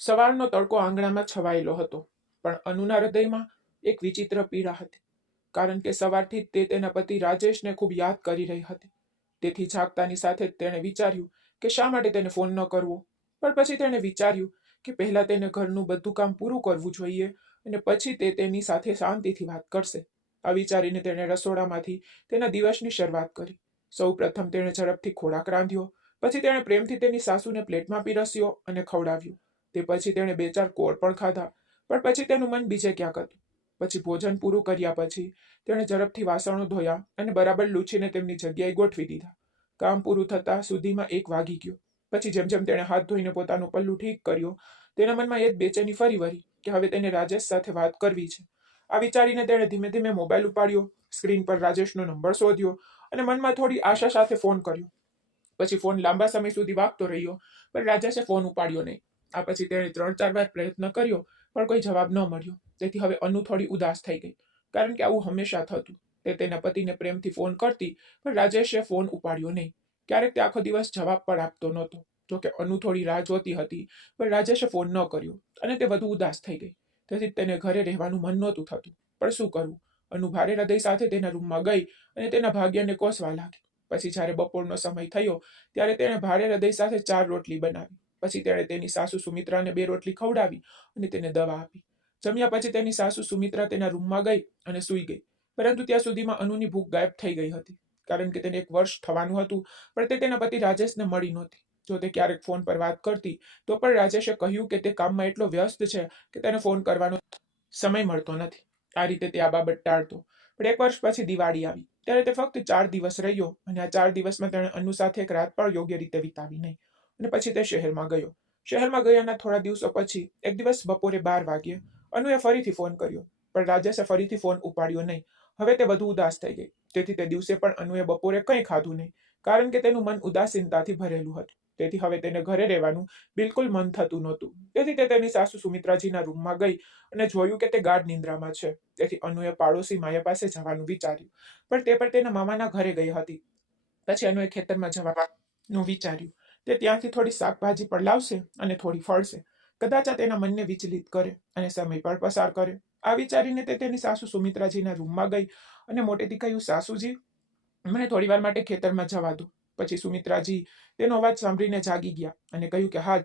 સવારનો તડકો આંગણામાં છવાયેલો હતો, પણ અનુના હૃદયમાં એક વિચિત્ર પીડા હતી, કારણ કે સવારથી તે તેના પતિ રાજેશને ખૂબ યાદ કરી રહી હતી. તેથી જાગતાની સાથે જ તેણે વિચાર્યું કે શા માટે તેને ફોન ન કરવો, પણ પછી તેણે વિચાર્યું કે પહેલા તેને ઘરનું બધું કામ પૂરું કરવું જોઈએ અને પછી તે તેની સાથે શાંતિથી વાત કરશે. આ વિચારીને તેણે રસોડામાંથી તેના દિવસની શરૂઆત કરી. સૌ પ્રથમ તેણે ઝડપથી ખોરાક રાંધ્યો, પછી તેણે પ્રેમથી તેની સાસુને પ્લેટમાં પીરસ્યો અને ખવડાવ્યું. તે પછી તેણે 2-4 કોળ પણ ખાધા, પણ પછી તેનું મન બીજે ક્યાંક હતું. પછી ભોજન પૂરું કર્યા પછી તેણે ઝડપથી વાસણો ધોયા અને બરાબર લૂછીને તેમની જગ્યાએ ગોઠવી દીધા. કામ પૂરું થતાં સુધીમાં 1 વાગી ગયો. પછી જેમ જેમ તેણે હાથ ધોઈને પોતાનું પલ્લું ઠીક કર્યો, તેના મનમાં એ જ બેચેની ફરી વળી કે હવે તેને રાજેશ સાથે વાત કરવી છે. આ વિચારીને તેણે ધીમે ધીમે મોબાઈલ ઉપાડ્યો, સ્ક્રીન પર રાજેશનો નંબર શોધ્યો અને મનમાં થોડી આશા સાથે ફોન કર્યો. પછી ફોન લાંબા સમય સુધી વાગતો રહ્યો, પણ રાજેશે ફોન ઉપાડ્યો નહીં. આ પછી તેણે 3-4 વાર પ્રયત્ન કર્યો, પણ કોઈ જવાબ ન મળ્યો. તેથી હવે અનુ થોડી ઉદાસ થઈ ગઈ, કારણ કે આવું હંમેશા થતું. તે તેના પતિને પ્રેમથી ફોન કરતી, પણ રાજેશે ફોન ઉપાડ્યો નહીં. ક્યારેક તે આખો દિવસ જવાબ પણ આપતો નહોતો. જોકે અનુ થોડી રાહ જોતી હતી, પણ રાજેશે ફોન ન કર્યો અને તે વધુ ઉદાસ થઈ ગઈ. તેથી તેને ઘરે રહેવાનું મન નહોતું થતું. પણ શું કરવું? અનુ ભારે હૃદય સાથે તેના રૂમમાં ગઈ અને તેના ભાગ્યને કોસવા લાગી. પછી જ્યારે બપોરનો સમય થયો, ત્યારે તેણે ભારે હૃદય સાથે 4 રોટલી બનાવી. પછી તેણે તેની સાસુ સુમિત્રાને 2 રોટલી ખવડાવી અને તેને દવા આપી. જમ્યા પછી તેની સાસુ સુમિત્રા તેના રૂમમાં ગઈ અને સૂઈ ગઈ. પરંતુ ત્યાં સુધીમાં અનુની ભૂખ ગાયબ થઈ ગઈ હતી, કારણ કે તેને 1 વર્ષ થવાનું હતું, પણ તે તેના પતિ રાજેશને મળી નહોતી. જો તે ક્યારેક ફોન પર વાત કરતી, તો પણ રાજેશે કહ્યું કે તે કામમાં એટલો વ્યસ્ત છે કે તેને ફોન કરવાનો સમય મળતો નથી. આ રીતે તે આ બાબત ટાળતો. પણ 1 વર્ષ પછી દિવાળી આવી, ત્યારે તે ફક્ત 4 દિવસ રહ્યો અને આ 4 દિવસમાં તેણે અનુ સાથે એક રાત પણ યોગ્ય રીતે વિતાવી નહીં. અને પછી તે શહેરમાં ગયો. શહેરમાં ગયાના થોડા દિવસો પછી એક દિવસ બપોરે 12 વાગ્યે અનુએ ફરીથી ફોન કર્યો, પણ રાજેશે ફરીથી ફોન ઉપાડ્યો નહીં. હવે તે વધુ ઉદાસ થઈ ગઈ. તેથી તે દિવસે પણ અનુએ બપોરે કંઈ ખાધું નહીં, કારણ કે તેનું મન ઉદાસીનતાથી ભરેલું હતું. તેથી હવે તેને ઘરે રહેવાનું બિલકુલ મન થતું નહોતું. તેથી તે તેની સાસુ સુમિત્રાજીના રૂમમાં ગઈ અને જોયું કે તે ગાઢ નિંદ્રામાં છે. તેથી અનુએ પાડોશી માયા પાસે જવાનું વિચાર્યું, પણ તે પણ તેના મામાના ઘરે ગઈ હતી. પછી અનુએ ખેતરમાં જવાનું વિચાર્યું. તે ત્યાંથી થોડી શાકભાજી પણ લાવશે અને થોડી ફળશે. કદાચ આ તેના મનને વિચલિત કરે અને સમય પણ પસાર કરે. આ વિચારીને તે તેની સાસુ સુમિત્રાજીના રૂમમાં ગઈ અને મોટેથી કહ્યું, સાસુજી, મને થોડી વાર માટે ખેતરમાં જવા દો. પછી સુમિત્રાજી તેનો અવાજ સાંભળીને જાગી ગયા અને કહ્યું કે હા,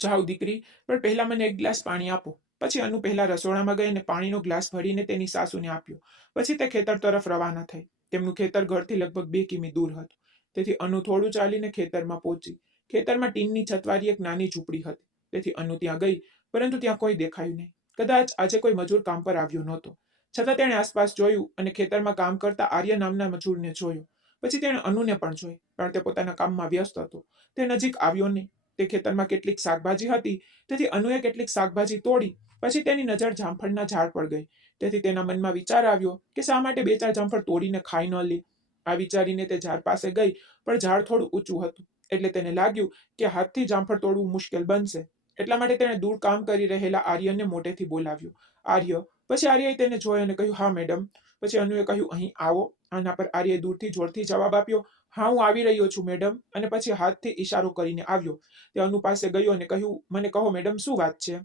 જાઓ દીકરી, પણ પહેલા મને 1 ગ્લાસ પાણી આપો. પછી અનુ પહેલા રસોડામાં ગઈ અને પાણીનો ગ્લાસ ભરીને તેની સાસુને આપ્યો. પછી તે ખેતર તરફ રવાના થઈ. તેમનું ખેતર ઘરથી લગભગ 2 કિમી દૂર હતું. તેથી અનુ થોડું ચાલીને ખેતરમાં પહોંચી. ખેતરમાં ટીનની છતવાળી એક નાની ઝૂંપડી હતી. તેથી અનુ ત્યાં ગઈ, પરંતુ ત્યાં કોઈ દેખાયું નહીં. કદાચ આજે કોઈ મજૂર કામ પર આવ્યો નહોતો. છતાં તેણે આસપાસ જોયું અને ખેતરમાં કામ કરતા આર્ય નામના મજૂરને જોયો. પછી તેણે અનુને પણ જોઈ, પણ તે પોતાના કામમાં વ્યસ્ત હતો. તે નજીક આવ્યો નહીં. તે ખેતરમાં કેટલીક શાકભાજી હતી, તેથી અનુએ કેટલીક શાકભાજી તોડી. પછી તેની નજર જામફળના ઝાડ પર ગઈ. તેથી તેના મનમાં વિચાર આવ્યો કે શા માટે 2-4 જામફળ તોડીને ખાઈ ન લે. આ વિચારીને તે ઝાડ પાસે ગઈ, પણ ઝાડ થોડું ઊંચું હતું, એટલે તેને લાગ્યું કે હાથથી જામફળ તોડવું મુશ્કેલ બનશે. એટલા માટે તેણે દૂર કામ કરી રહેલા આર્યને મોટેથી બોલાવ્યો. આર્ય. પછી આર્યએ તેને જોઈ અને કહ્યું, હા મેડમ. પછી અનુએ કહ્યું, અહીં આવો. આના પર આર્યએ દૂરથી જોરથી જવાબ આપ્યો, હા, હું આવી રહ્યો છું મેડમ. અને પછી હાથથી ઈશારો કરીને આવ્યો. તે અનુ પાસે ગયો અને કહ્યું, મને કહો મેડમ, શું વાત છે?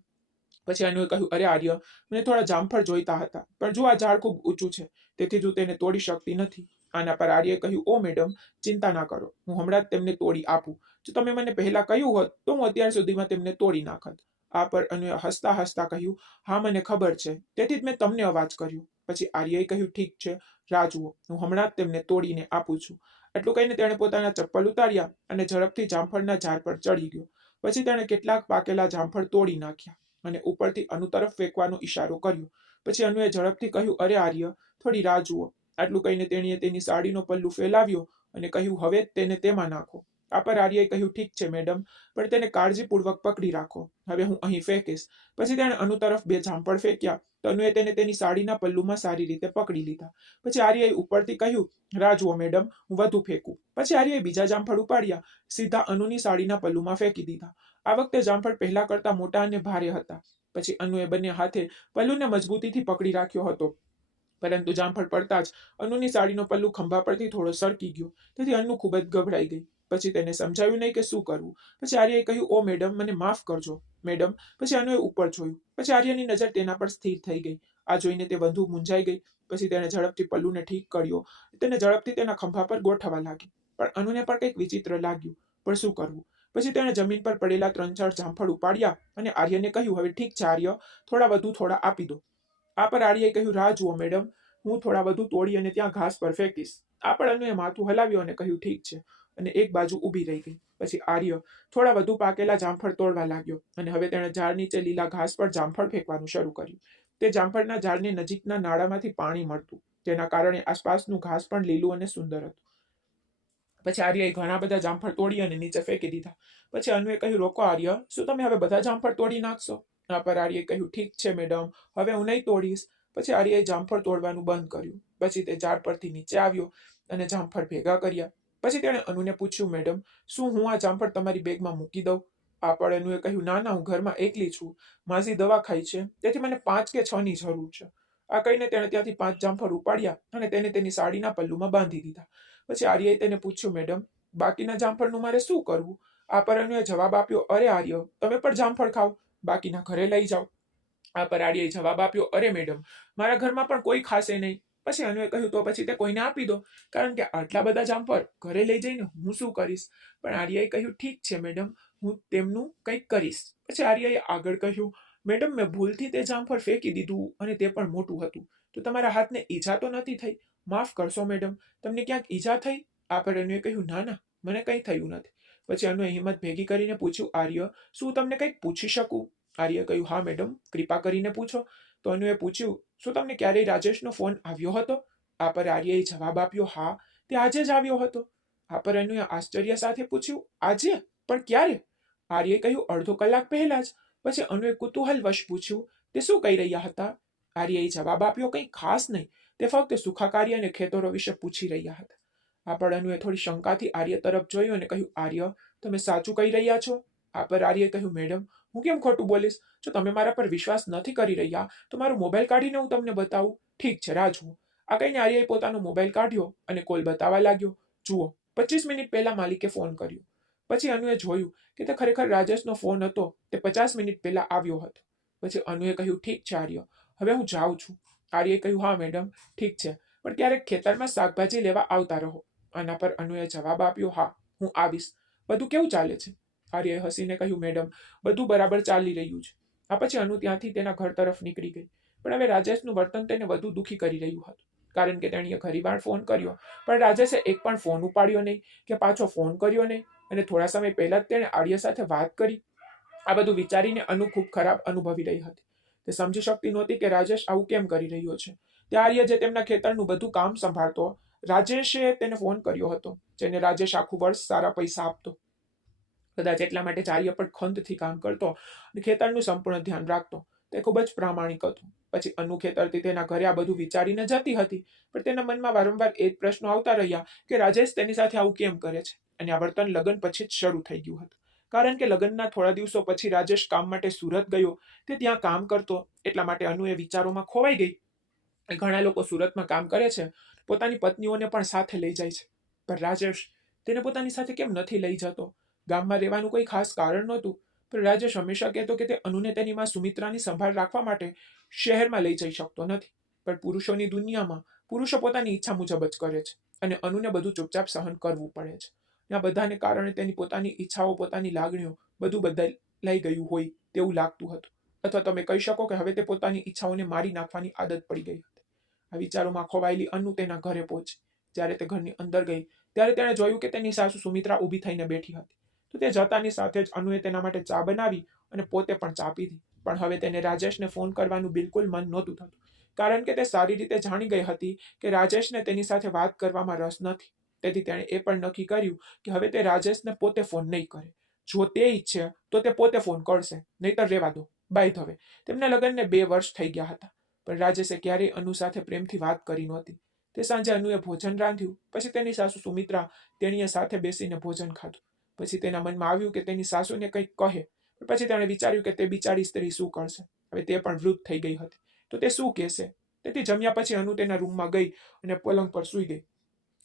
પછી અનુએ કહ્યું, અરે આર્ય, મને થોડા જામફળ જોઈતા હતા, પણ જો આ ઝાડ ખૂબ ઊંચું છે, તેથી હું તેને તોડી શકતી નથી. આના પર આર્યએ કહ્યું, ઓ મેડમ, ચિંતા ના કરો, હું હમણાં જ તેમને તોડી આપું. જો તમે મને પહેલા કહ્યું હોત તો હું અત્યાર સુધીમાં તેમને તોડી નાખત. આ પર અનુએ હસતા હસતા કહ્યું, હા, મને ખબર છે, તેથી જ મેં તમને અવાજ કર્યો. પછી આર્યએ કહ્યું, ઠીક છે, રાહ જુઓ, હું હમણાં જ તેમને તોડીને આપું છું. એટલું કહીને તેણે પોતાના ચપ્પલ ઉતાર્યા અને ઝડપથી જામફળના ઝાડ પર ચડી ગયો. પછી તેણે કેટલાક પાકેલા જામફળ તોડી નાખ્યા અને ઉપરથી અનુ તરફ ફેંકવાનો ઈશારો કર્યો. પછી અનુએ ઝડપથી કહ્યું, અરે આર્ય, થોડી રાહ જુઓ. આટલું કહીને તેણીએ તેની સાડીનો પલ્લુ ફેલાવ્યો અને કહ્યું, હવે તેને તેમાં નાખો. આ પર આર્યએ કહ્યું, ઠીક છે મેડમ, પણ તેને કાળજીપૂર્વક પકડી રાખો. હવે હું અહીં ફેંકીશ. પછી તેણે અનુ તરફ 2 જામફળ ફેંક્યા, તો અનુએ તેને તેની સાડીના પલ્લુમાં સારી રીતે પકડી લીધા. પછી આર્યએ ઉપરથી કહ્યું, રાહ જુઓ મેડમ, હું વધુ ફેંકું. પછી આર્યએ બીજા જામફળ ઉપાડ્યા, સીધા અનુની સાડીના પલ્લુમાં ફેંકી દીધા. આ વખતે જામફળ પહેલા કરતા મોટા અને ભારે હતા. પછી અનુએ બંને હાથે પલ્લુને મજબૂતીથી પકડી રાખ્યો હતો, પરંતુ જામફળ પડતા જ અનુની સાડીનો પલ્લુ ખંભા પરથી થોડો સરકી ગયો. તેથી અનુ ખૂબ જ ગભરાઈ ગઈ. પછી તેને સમજાવ્યું નહીં કે શું કરવું. પછી આર્યએ કહ્યું, ઓ મેડમ, મને માફ કરજો મેડમ. પછી અનુએ ઉપર જોયું. પછી આર્યની નજર તેના પર સ્થિર થઈ ગઈ. આ જોઈને તે વધુ મૂંઝાઈ ગઈ. પછી તેણે ઝડપથી પલ્લુને ઠીક કર્યો. તેને ઝડપથી તેના ખંભા પર ગોઠવવા લાગી. પણ અનુને પણ કંઈક વિચિત્ર લાગ્યું. પણ શું કરવું? પછી તેણે જમીન પર પડેલા 3-4 જામફળ ઉપાડ્યા અને આર્યને કહ્યું, હવે ઠીક છે આર્ય, થોડા આપી દો. આ પર આર્યએ કહ્યું, રાહ જુઓ મેડમ, હું થોડા વધુ તોડી અને ત્યાં ઘાસ પર ફેંકીશ. આ પર અનુએ માથું હલાવ્યું અને કહ્યું, ઠીક છે, અને એક બાજુ ઊભી રહી ગઈ. પછી આર્ય થોડા વધુ પાકેલા જામફળ તોડવા લાગ્યો અને હવે તેણે ઝાડ નીચે લીલા ઘાસ પર જામફળ ફેંકવાનું શરૂ કર્યું. તે જામફળના ઝાડને નજીકના નાળામાંથી પાણી મળતું, જેના કારણે આસપાસનું ઘાસ પણ લીલું અને સુંદર હતું. પછી આર્યએ ઘણા બધા જામફળ તોડી અને નીચે ફેંકી દીધા. પછી અનુએ કહ્યું, રોકો આર્ય, શું તમે હવે બધા જામફળ તોડી નાખશો? આ પર આર્યએ કહ્યું, ઠીક છે મેડમ, હવે હું નહીં તોડીશ. પછી આર્યએ જામફળ તોડવાનું બંધ કર્યું. પછી તે ઝાડ પરથી નીચે આવ્યો અને જામફળ ભેગા કર્યા. પછી તેણે અનુને પૂછ્યું, મેડમ, શું હું આ જામફળ તમારી બેગમાં મૂકી દઉં? આ પર અનુએ કહ્યું, ના ના, હું ઘરમાં એકલી છું. માસી દવા ખાઈ છે, તેથી મને 5 કે 6ની જરૂર છે. આ કહીને તેણે ત્યાંથી 5 જામફળ ઉપાડ્યા અને તેને તેની સાડીના પલ્લુમાં બાંધી દીધા. પછી આર્યએ તેને પૂછ્યું, મેડમ, બાકીના જામફળનું મારે શું કરવું? આ પર અનુએ જવાબ આપ્યો, અરે આર્ય, તમે પણ જામફળ ખાઓ, બાકીના ઘરે લઈ જાઓ. આ પર આર્યએ જવાબ આપ્યો, અરે મેડમ, મારા ઘરમાં પણ કોઈ ખાશે નહીં. પછી અનુએ કહ્યું, તો પછી તે કોઈને આપી દો, કારણ કે આટલા બધા જામફળ ઘરે લઈ જઈને હું શું કરીશ? પણ આર્યએ કહ્યું, ઠીક છે મેડમ, હું તેમનું કંઈક કરીશ. પછી આર્યએ આગળ કહ્યું, મેડમ, મેં ભૂલથી તે જામફળ ફેંકી દીધું અને તે પણ મોટું હતું. તો તમારા હાથને ઈજા તો નથી થઈ? માફ કરશો મેડમ, તમને ક્યાંક ઈજા થઈ? આ પર અનુએ કહ્યું, ના ના, મને કંઈ થયું નથી. પછી અનુએ હિંમત ભેગી કરીને પૂછ્યું, આર્ય, શું તમને કંઈક પૂછી શકું? આર્યએ કહ્યું, હા મેડમ, કૃપા કરીને પૂછો. તો અનુએ પૂછ્યું, શું તમને ક્યારેય રાજેશનો ફોન આવ્યો હતો? આ પર આર્યએ જવાબ આપ્યો, હા, તે આજે જ આવ્યો હતો. આ પર અનુએ આશ્ચર્ય સાથે પૂછ્યું, આજે? પણ ક્યારે? આર્યએ કહ્યું, અડધો કલાક પહેલા જ. પછી અનુએ કુતૂહલવશ પૂછ્યું, તે શું કહી રહ્યા હતા? આર્યએ જવાબ આપ્યો, કંઈ ખાસ નહીં, તે ફક્ત સુખાકારી અને ખેતરો વિશે પૂછી રહ્યા હતા. આ પર અનુએ થોડી શંકાથી આર્ય તરફ જોયું અને કહ્યું, આર્ય, તમે સાચું કહી રહ્યા છો? આ પર આર્યએ કહ્યું, મેડમ, હું કેમ ખોટું બોલીશ? જો તમે મારા પર વિશ્વાસ નથી કરી રહ્યા તો મારો મોબાઈલ કાઢીને હું તમને બતાવું. ઠીક છે, રાહ જુઓ. આ કહીને આર્યએ પોતાનો મોબાઈલ કાઢ્યો અને કોલ બતાવવા લાગ્યો. જુઓ, 25 મિનિટ પહેલા માલિકે ફોન કર્યો. પછી અનુએ જોયું કે તે ખરેખર રાજેશનો ફોન હતો. તે 50 મિનિટ પહેલા આવ્યો હતો. પછી અનુએ કહ્યું, ઠીક છે આર્ય, હવે હું જાઉં છું. આર્યએ કહ્યું, હા મેડમ, ઠીક છે, પણ ક્યારેક ખેતરમાં શાકભાજી લેવા આવતા રહો. આના પર અનુએ જવાબ આપ્યો, હા, હું આવીશ. બધું કેવું ચાલે છે? આર્યએ હસીને કહ્યું, મેડમ, બધું બરાબર ચાલી રહ્યું છે. આ પછી અનુ ત્યાંથી તેના ઘર તરફ નીકળી ગઈ. પણ હવે રાજેશનું વર્તન તેને વધુ દુઃખી કરી રહ્યું હતું, કારણ કે તેણીએ ઘણીવાર ફોન કર્યો, પણ રાજેશે એક પણ ફોન ઉપાડ્યો નહીં કે પાછો ફોન કર્યો નહીં. અને થોડા સમય પહેલા જ તેણે આર્ય સાથે વાત કરી. આ બધું વિચારીને અનુ ખૂબ ખરાબ અનુભવી રહી હતી. તે સમજી શકતી નહોતી કે રાજેશ આવું કેમ કરી રહ્યો છે. તે આર્ય જે તેમના ખેતરનું બધું કામ સંભાળતો, રાજેશે તેને ફોન કર્યો હતો, જેને રાજેશ આખું વર્ષ સારા પૈસા આપતો. કદાચ એટલા માટે જ આર્ય પણ ખંતથી કામ કરતો અને ખેતરનું સંપૂર્ણ ધ્યાન રાખતો. તે ખૂબ જ પ્રામાણિક હતું. પછી અનુ ખેતરથી તેના ઘરે આ બધું વિચારીને જતી હતી, પણ તેના મનમાં વારંવાર એ જ પ્રશ્નો આવતા રહ્યા કે રાજેશ તેની સાથે આવું કેમ કરે છે. અને આ વર્તન લગ્ન પછી જ શરૂ થઈ ગયું હતું, કારણ કે લગ્નના થોડા દિવસો પછી રાજેશ કામ માટે સુરત ગયો. તે ત્યાં કામ કરતો, એટલા માટે અનુ એ વિચારોમાં ખોવાઈ ગઈ. ઘણા લોકો સુરતમાં કામ કરે છે, પોતાની પત્નીઓને પણ સાથે લઈ જાય છે, પણ રાજેશ તેને પોતાની સાથે કેમ નથી લઈ જતો? ગામમાં રહેવાનું કોઈ ખાસ કારણ નહોતું, પણ રાજેશ હંમેશા કહેતો કે તે અનુને તેની માં સુમિત્રાની સંભાળ રાખવા માટે શહેરમાં લઈ જઈ શકતો નથી. પણ પુરુષોની દુનિયામાં પુરુષો પોતાની ઈચ્છા મુજબ જ કરે છે, અને અનુને બધું ચૂપચાપ સહન કરવું પડે છે. આ બધાને કારણે તેની પોતાની ઈચ્છાઓ, પોતાની લાગણીઓ બધું બદલાઈ ગયું હોય તેવું લાગતું હતું. અથવા તમે કહી શકો કે હવે તે પોતાની ઈચ્છાઓને મારી નાખવાની આદત પડી ગઈ હતી. આ વિચારોમાં ખોવાયેલી અનુ તેના ઘરે પહોંચી. જ્યારે તે ઘરની અંદર ગઈ ત્યારે તેણે જોયું કે તેની સાસુ સુમિત્રા ઊભી થઈને બેઠી હતી. તો તે જતાની સાથે જ અનુએ તેના માટે ચા બનાવી અને પોતે પણ ચા પીધી. પણ હવે તેને રાજેશને ફોન કરવાનું બિલકુલ મન નહોતું થતું, કારણ કે તે સારી રીતે જાણી ગઈ હતી કે રાજેશને તેની સાથે વાત કરવામાં રસ નથી. તેથી તેણે એ પણ નક્કી કર્યું કે હવે તે રાજેશને પોતે ફોન નહીં કરે. જો તે ઈચ્છે તો તે પોતે ફોન કરશે, નહીતર રહેવા દો. બાય ધ વે, તેમના લગ્નને 2 વર્ષ થઈ ગયા હતા, પણ રાજેશે ક્યારેય અનુ સાથે પ્રેમથી વાત કરી નહોતી. તે સાંજે અનુએ ભોજન રાંધ્યું. પછી તેની સાસુ સુમિત્રા તેણીએ સાથે બેસીને ભોજન ખાધું. પછી તેના મનમાં આવ્યું કે તેની સાસુને કંઈક કહે, પણ પછી તેણે વિચાર્યું કે તે બિચારી સ્ત્રી શું કરશે? હવે તે પણ વૃદ્ધ થઈ ગઈ હતી, તો તે શું કહેશે? તેથી જમ્યા પછી અનુ તેના રૂમમાં ગઈ અને પલંગ પર સૂઈ ગઈ.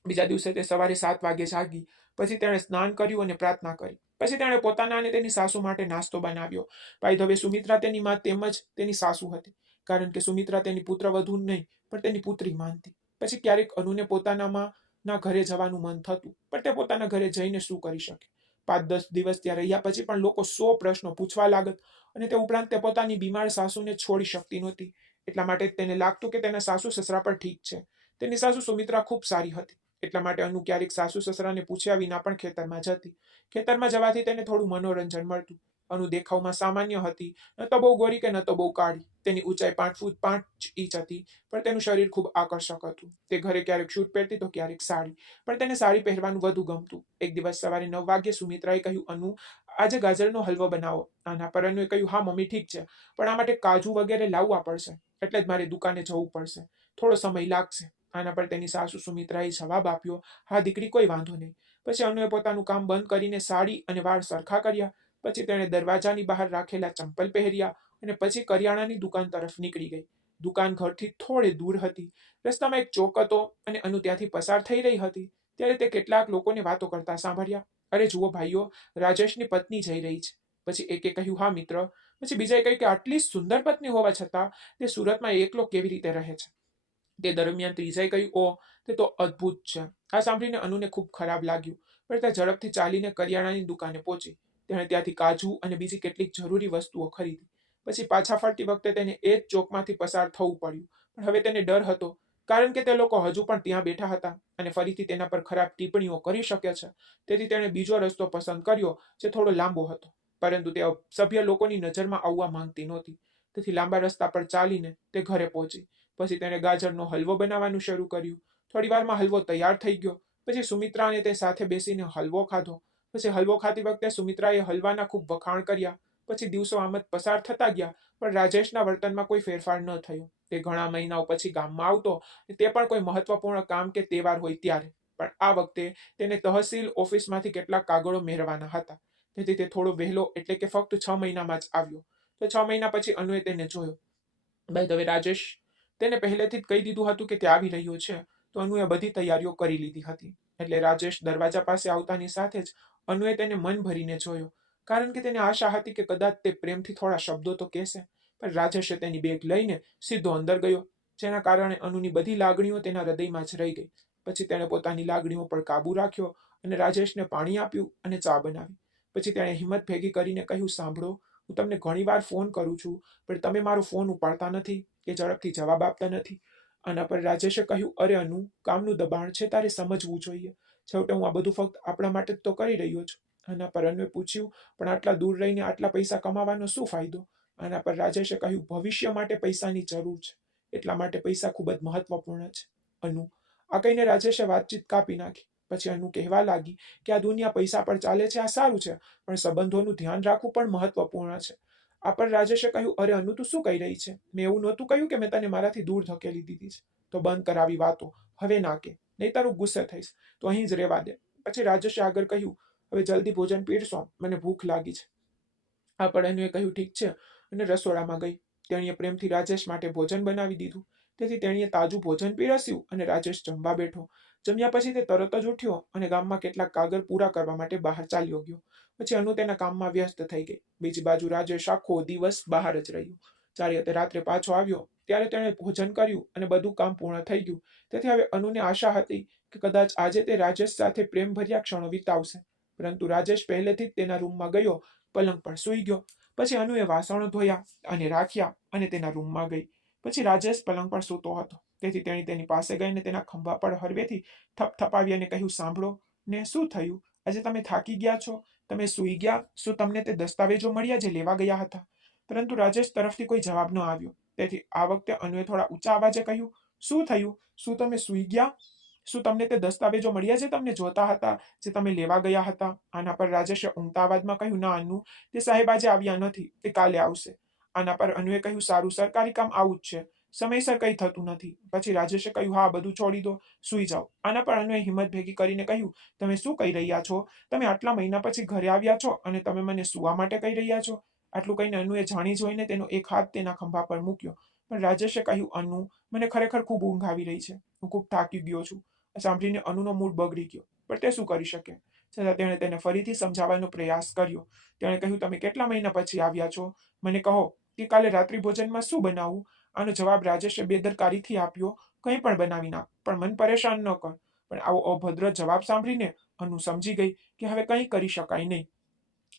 બીજા દિવસે તે સવારે 7 વાગે જાગી. પછી તેણે સ્નાન કર્યું અને પ્રાર્થના કરી. પછી તેણે પોતાના અને તેની સાસુ માટે નાસ્તો બનાવ્યો. બાય ધ વે, સુમિત્રા તેની માં તેમજ તેની સાસુ હતી, કારણ કે સુમિત્રા તેની પુત્રવધુ નહીં પણ તેની પુત્રી માનતી. પછી ક્યારેક અનુને પોતાના ના ઘરે જવાનું મન થતું, પણ તે પોતાના ઘરે જઈને શું કરી શકે? 5-10 દિવસ ત્યાં રહ્યા પછી પણ લોકો 100 પ્રશ્નો પૂછવા લાગત, અને તે ઉપરાંત તે પોતાની બીમાર સાસુને છોડી શકતી નહોતી. એટલા માટે તેને લાગતું કે તેના સાસુ સસરા પર ઠીક છે. તેની સાસુ સુમિત્રા ખૂબ સારી હતી. એટલા માટે અનુ ક્યારેક સાસુ સસરાને પૂછ્યા વિના પણ ખેતરમાં જતી. ખેતરમાં જવાથી તેને થોડું મનોરંજન મળતું. અનુ દેખાવમાં સામાન્ય હતી, ન તો બહુ ગોરી કે ન તો બહુ કાળી. તેની ઊંચાઈ 5 ફૂટ 5 ઇંચ હતી, પણ તેનું શરીર ખૂબ આકર્ષક હતું. તે ઘરે ક્યારેક સૂટ પહેરતી તો ક્યારેક સાડી, પણ તેને સાડી પહેરવાનું વધુ ગમતું. એક દિવસ સવારે 9 વાગ્યે સુમિત્રાએ કહ્યું, અનુ, આજે ગાજરનો હલવો બનાવો. આના પર અનુએ કહ્યું, હા મમ્મી, ઠીક છે, પણ આ માટે કાજુ વગેરે લાવવા પડશે, એટલે જ મારે દુકાને જવું પડશે. થોડો સમય લાગશે. આના પર તેની સાસુ સુમિત્રાએ જવાબ આપ્યો, હા દીકરી, કોઈ વાંધો નહીં. પછી અનુએ પોતાનું કામ બંધ કરીને સાડી અને વાળ સરખા કર્યા. પછી તેણે દરવાજાની બહાર રાખેલા ચંપલ પહેર્યા અને પછી કરિયાણાની દુકાન તરફ નીકળી ગઈ. દુકાન ઘરથી થોડે દૂર હતી. રસ્તામાં એક ચોક હતો અને અનુ ત્યાંથી પસાર થઈ રહી હતી ત્યારે તે કેટલાક લોકોને વાતો કરતા સાંભળ્યા. અરે જુઓ ભાઈઓ, રાજેશની પત્ની જઈ રહી છે. પછી એકે કહ્યું, હા મિત્ર. પછી બીજાએ કહ્યું કે આટલી સુંદર પત્ની હોવા છતાં તે સુરતમાં એકલો કેવી રીતે રહે છે? તે દરમિયાન ત્રીજાએ કહ્યું, ઓહ, તે તો અદ્ભુત છે. આ સાંભળીને અનુને ખૂબ ખરાબ લાગ્યું, પણ તે ઝડપથી ચાલીને કરિયાણાની દુકાને પહોંચી. તેણે ત્યાંથી કાજુ અને બીજી કેટલીક જરૂરી વસ્તુઓ ખરીદી. પછી પાછા ફરતી વખતે તેને એ જ ચોકમાંથી પસાર થવું પડ્યું, પણ હવે તેને ડર હતો, કારણ કે તે લોકો હજુ પણ ત્યાં બેઠા હતા અને ફરીથી તેના પર ખરાબ ટિપ્પણીઓ કરી શકે છે. તેથી તેણે બીજો રસ્તો પસંદ કર્યો, જે થોડો લાંબો હતો, પરંતુ તે સભ્ય લોકોની નજરમાં આવવા માંગતી નહોતી. તેથી લાંબા રસ્તા પર ચાલીને તે ઘરે પહોંચી. પછી તેણે ગાજરનો હલવો બનાવવાનું શરૂ કર્યું. થોડી વારમાં હલવો તૈયાર થઈ ગયો. પછી સુમિત્રા અને તે સાથે બેસીને હલવો ખાધો. પછી હલવો ખાતી વખતે સુમિત્રાએ હલવાના ખૂબ વખાણ કર્યા. પછી દિવસો આમ જ પસાર થતા ગયા, પણ રાજેશના વર્તનમાં કોઈ ફેરફાર ન થયો. તે ઘણા મહિનાઓ પછી ગામમાં આવતો, તે પણ કોઈ મહત્વપૂર્ણ કામ કે તહેવાર હોય ત્યારે. પણ આ વખતે તેને તહસીલ ઓફિસમાંથી કેટલાક કાગળો મેળવવાના હતા. તેથી તે થોડો વહેલો, એટલે કે ફક્ત 6 મહિનામાં જ આવ્યો. તો 6 મહિના પછી અનુએ તેને જોયો. બાય ધ વે, રાજેશ તેને પહેલેથી જ કહી દીધું હતું કે તે આવી રહ્યો છે, તો અનુએ બધી તૈયારીઓ કરી લીધી હતી. એટલે રાજેશ દરવાજા પાસે આવતાની સાથે જ અનુએ તેને મન ભરીને જોયો, કારણ કે તેને આશા હતી કે કદાચ તે પ્રેમથી થોડા શબ્દો તો કહેશે. પણ રાજેશે તેની બેગ લઈને સીધો અંદર ગયો, જેના કારણે અનુની બધી લાગણીઓ તેના હૃદયમાં જ રહી ગઈ. પછી તેણે પોતાની લાગણીઓ પર કાબુ રાખ્યો અને રાજેશને પાણી આપ્યું અને ચા બનાવી. પછી તેણે હિંમત ભેગી કરીને કહ્યું, સાંભળો, હું તમને ઘણીવાર ફોન કરું છું, પણ તમે મારો ફોન ઉપાડતા નથી કે ઝડપથી જવાબ આપતા નથી. આના પર રાજેશે કહ્યું, અરે અનુ, કામનું દબાણ છે, તારે સમજવું જોઈએ. છેવટે હું આ બધું ફક્ત આપણા માટે જ તો કરી રહ્યો છું. આના પર અનુએ પૂછ્યું, પણ આટલા દૂર રહીને આટલા પૈસા કમાવાનો શું ફાયદો? આના પર રાજેશે કહ્યું, ભવિષ્ય માટે પૈસાની જરૂર છે, એટલા માટે પૈસા ખૂબ જ મહત્વપૂર્ણ છે. અનુ, આ કહીને રાજેશે વાતચીત કાપી નાખી. પછી અનુ કહેવા લાગી કે આ દુનિયા પૈસા પર ચાલે છે, આ સારું છે, પણ સંબંધોનું ધ્યાન રાખવું પણ મહત્વપૂર્ણ છે. આ પર રાજેશે કહ્યું, અરે અનુ, તું શું કહી રહી છે? મેં એવું નહોતું કહ્યું કે મેં તને મારાથી દૂર ધકેલી દીધી છે. તો બંધ કર આવી વાતો, હવે ના કે, નહીંતર હું ગુસ્સે થઈશ. તો અહીં જ રહેવા દે. પછી રાજેશે આગળ કહ્યું, હવે જલ્દી ભોજન પીરસો, મને ભૂખ લાગી છે. આ પર અનુએ કહ્યું, ઠીક છે, અને રસોડામાં ગઈ. તેણીએ પ્રેમથી રાજેશ માટે ભોજન બનાવી દીધું. તેથી તેણીએ તાજું ભોજન પીરસ્યું અને રાજેશ જમવા બેઠો. જમ્યા પછી તે તરત જ ઉઠ્યો અને ગામમાં કેટલાક કાગળ પૂરા કરવા માટે બહાર ચાલ્યો ગયો. પછી અનુ તેના કામમાં વ્યસ્ત થઈ ગઈ. બીજી બાજુ રાજેશ આખો દિવસ બહાર જ રહ્યો. જ્યારે તે રાત્રે પાછો આવ્યો ત્યારે તેણે ભોજન કર્યું અને બધું કામ પૂર્ણ થઈ ગયું. તેથી હવે અનુને આશા હતી કે કદાચ આજે તે રાજેશ સાથે પ્રેમભર્યા ક્ષણો વિતાવશે. પરંતુ રાજેશ પહેલેથી જ તેના રૂમમાં ગયો, પલંગ પર સૂઈ ગયો. પછી અનુએ વાસણો ધોયા અને રાખ્યા અને તેના રૂમમાં ગઈ. પછી રાજેશ પલંગ પર સૂતો હતો. તેથી તેણી તેની પાસે ગઈને તેના ખંભા પર હળવેથી થપથપાવી અને કહ્યું, સાંભળો ને, શું થયું? આજે તમે થાકી ગયા છો? તમે સૂઈ ગયા? શું તમને તે દસ્તાવેજો મળ્યા જે લેવા ગયા હતા? પરંતુ રાજેશ તરફથી કોઈ જવાબ ન આવ્યો. તેથી આ વખતે અનુએ થોડા ઊંચા અવાજે કહ્યું, શું થયું? શું તમે સૂઈ ગયા? શું તમને તે દસ્તાવેજો મળ્યા જે તમને જોતા હતા, જે તમે લેવા ગયા હતા? આના પર રાજેશે ઊંઘતા અવાજમાં કહ્યું, ના અનુ, તે સાહેબ આજે આવ્યા નથી, તે કાલે આવશે. આના પર અનુએ કહ્યું, સારું, સરકારી કામ આવું જ છે, સમયસર કંઈ થતું નથી. પછી રાજેશે કહ્યું, હા, બધું છોડી દો, સૂઈ જાઓ. આના પર અનુએ હિંમત ભેગી કરીને કહ્યું, તમે શું કહી રહ્યા છો? તમે આટલા મહિના પછી ઘરે આવ્યા છો અને તમે મને સૂવા માટે કહી રહ્યા છો? આટલું કહીને અનુએ જાણી જોઈને તેનો એક હાથ તેના ખંભા પર મૂક્યો. પણ રાજેશે કહ્યું, અનુ, મને ખરેખર ખૂબ ઊંઘ આવી રહી છે, હું ખૂબ થાકી ગયો છું. સાંભળીને અનુનો મૂડ બગડી ગયો, પણ તે શું કરી શકે? છતાં તેણે તેને ફરીથી સમજાવવાનો પ્રયાસ કર્યો. તેણે કહ્યું, તમે કેટલા મહિના પછી આવ્યા છો? મને કહો કે કાલે રાત્રિ ભોજનમાં શું બનાવવું? આનો જવાબ રાજેશે બેદરકારીથી આપ્યો. કંઈ પણ બનાવી નાખ, પણ મન પરેશાન ન કર. પણ આવો અભદ્ર જવાબ સાંભળીને અનુ સમજી ગઈ કે હવે કંઈ કરી શકાય નહીં.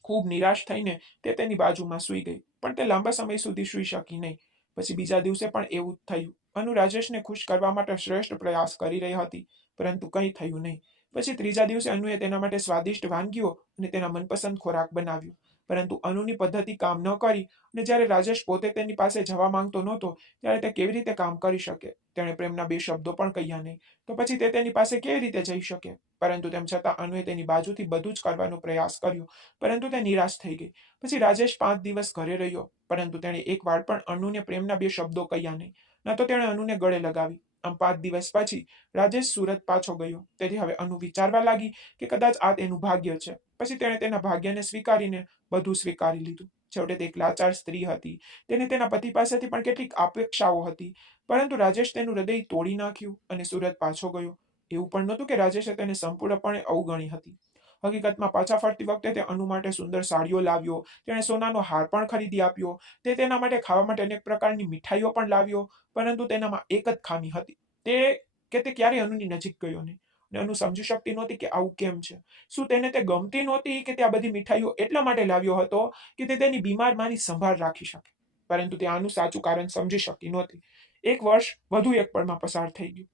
ખૂબ નિરાશ થઈને તે તેની બાજુમાં સૂઈ ગઈ, પણ તે લાંબા સમય સુધી સૂઈ શકી નહીં. પછી બીજા દિવસે પણ એવું જ થયું. અનુ રાજેશને ખુશ કરવા માટે શ્રેષ્ઠ પ્રયાસ કરી રહી હતી, પરંતુ કંઈ થયું નહીં. પછી ત્રીજા દિવસે અનુએ તેના માટે સ્વાદિષ્ટ વાનગીઓ અને તેના મનપસંદ ખોરાક બનાવ્યો, પરંતુ અનુની પદ્ધતિ કામ ન કરી. અને જ્યારે રાજેશ પોતે તેની પાસે જવા માંગતો નહોતો, ત્યારે તે કેવી રીતે કામ કરી શકે? તેણે પ્રેમના બે શબ્દો પણ કહ્યા નહીં, તો પછી તે તેની પાસે કેવી રીતે જઈ શકે? પરંતુ તેમ છતાં અનુએ તેની બાજુથી બધું જ કરવાનો પ્રયાસ કર્યો, પરંતુ તે નિરાશ થઈ ગઈ. પછી રાજેશ 5 દિવસ ઘરે રહ્યો, પરંતુ તેણે એક વાર પણ અનુને પ્રેમના બે શબ્દો કહ્યા નહીં, ન તો તેણે અનુને ગળે લગાવી. આમ 5 દિવસ પછી રાજેશ સુરત પાછો ગયો. તેથી હવે અનુ વિચારવા લાગી કે કદાચ આ તેનું ભાગ્ય છે. પછી તેણે તેના ભાગ્યને સ્વીકારીને બધું સ્વીકારી લીધું. છેવટે તે એક લાચાર સ્ત્રી હતી. તેને તેના પતિ પાસેથી પણ કેટલીક અપેક્ષાઓ હતી, પરંતુ રાજેશ તેનું હૃદય તોડી નાખ્યું અને સુરત પાછો ગયો. એવું પણ નહોતું કે રાજેશે તેને સંપૂર્ણપણે અવગણી હતી. હકીકતમાં પાછા ફરતી વખતે તે અનુ માટે સુંદર સાડીઓ લાવ્યો, તેણે સોનાનો હાર પણ ખરીદી આપ્યો, તે તેના માટે ખાવા માટે અનેક પ્રકારની મીઠાઈઓ પણ લાવ્યો, પરંતુ તેનામાં એક જ ખામી હતી, તે ક્યારેય અનુની નજીક ગયો નહીં. અને અનુ સમજી શકતી નહોતી કે આવું કેમ છે. શું તેને તે ગમતી નહોતી કે તે આ બધી મીઠાઈઓ એટલા માટે લાવ્યો હતો કે તે તેની બીમાર માની સંભાળ રાખી શકે? પરંતુ તે આનું સાચું કારણ સમજી શકી નહોતી. એક વર્ષ વધુ એક પળમાં પસાર થઈ ગયું.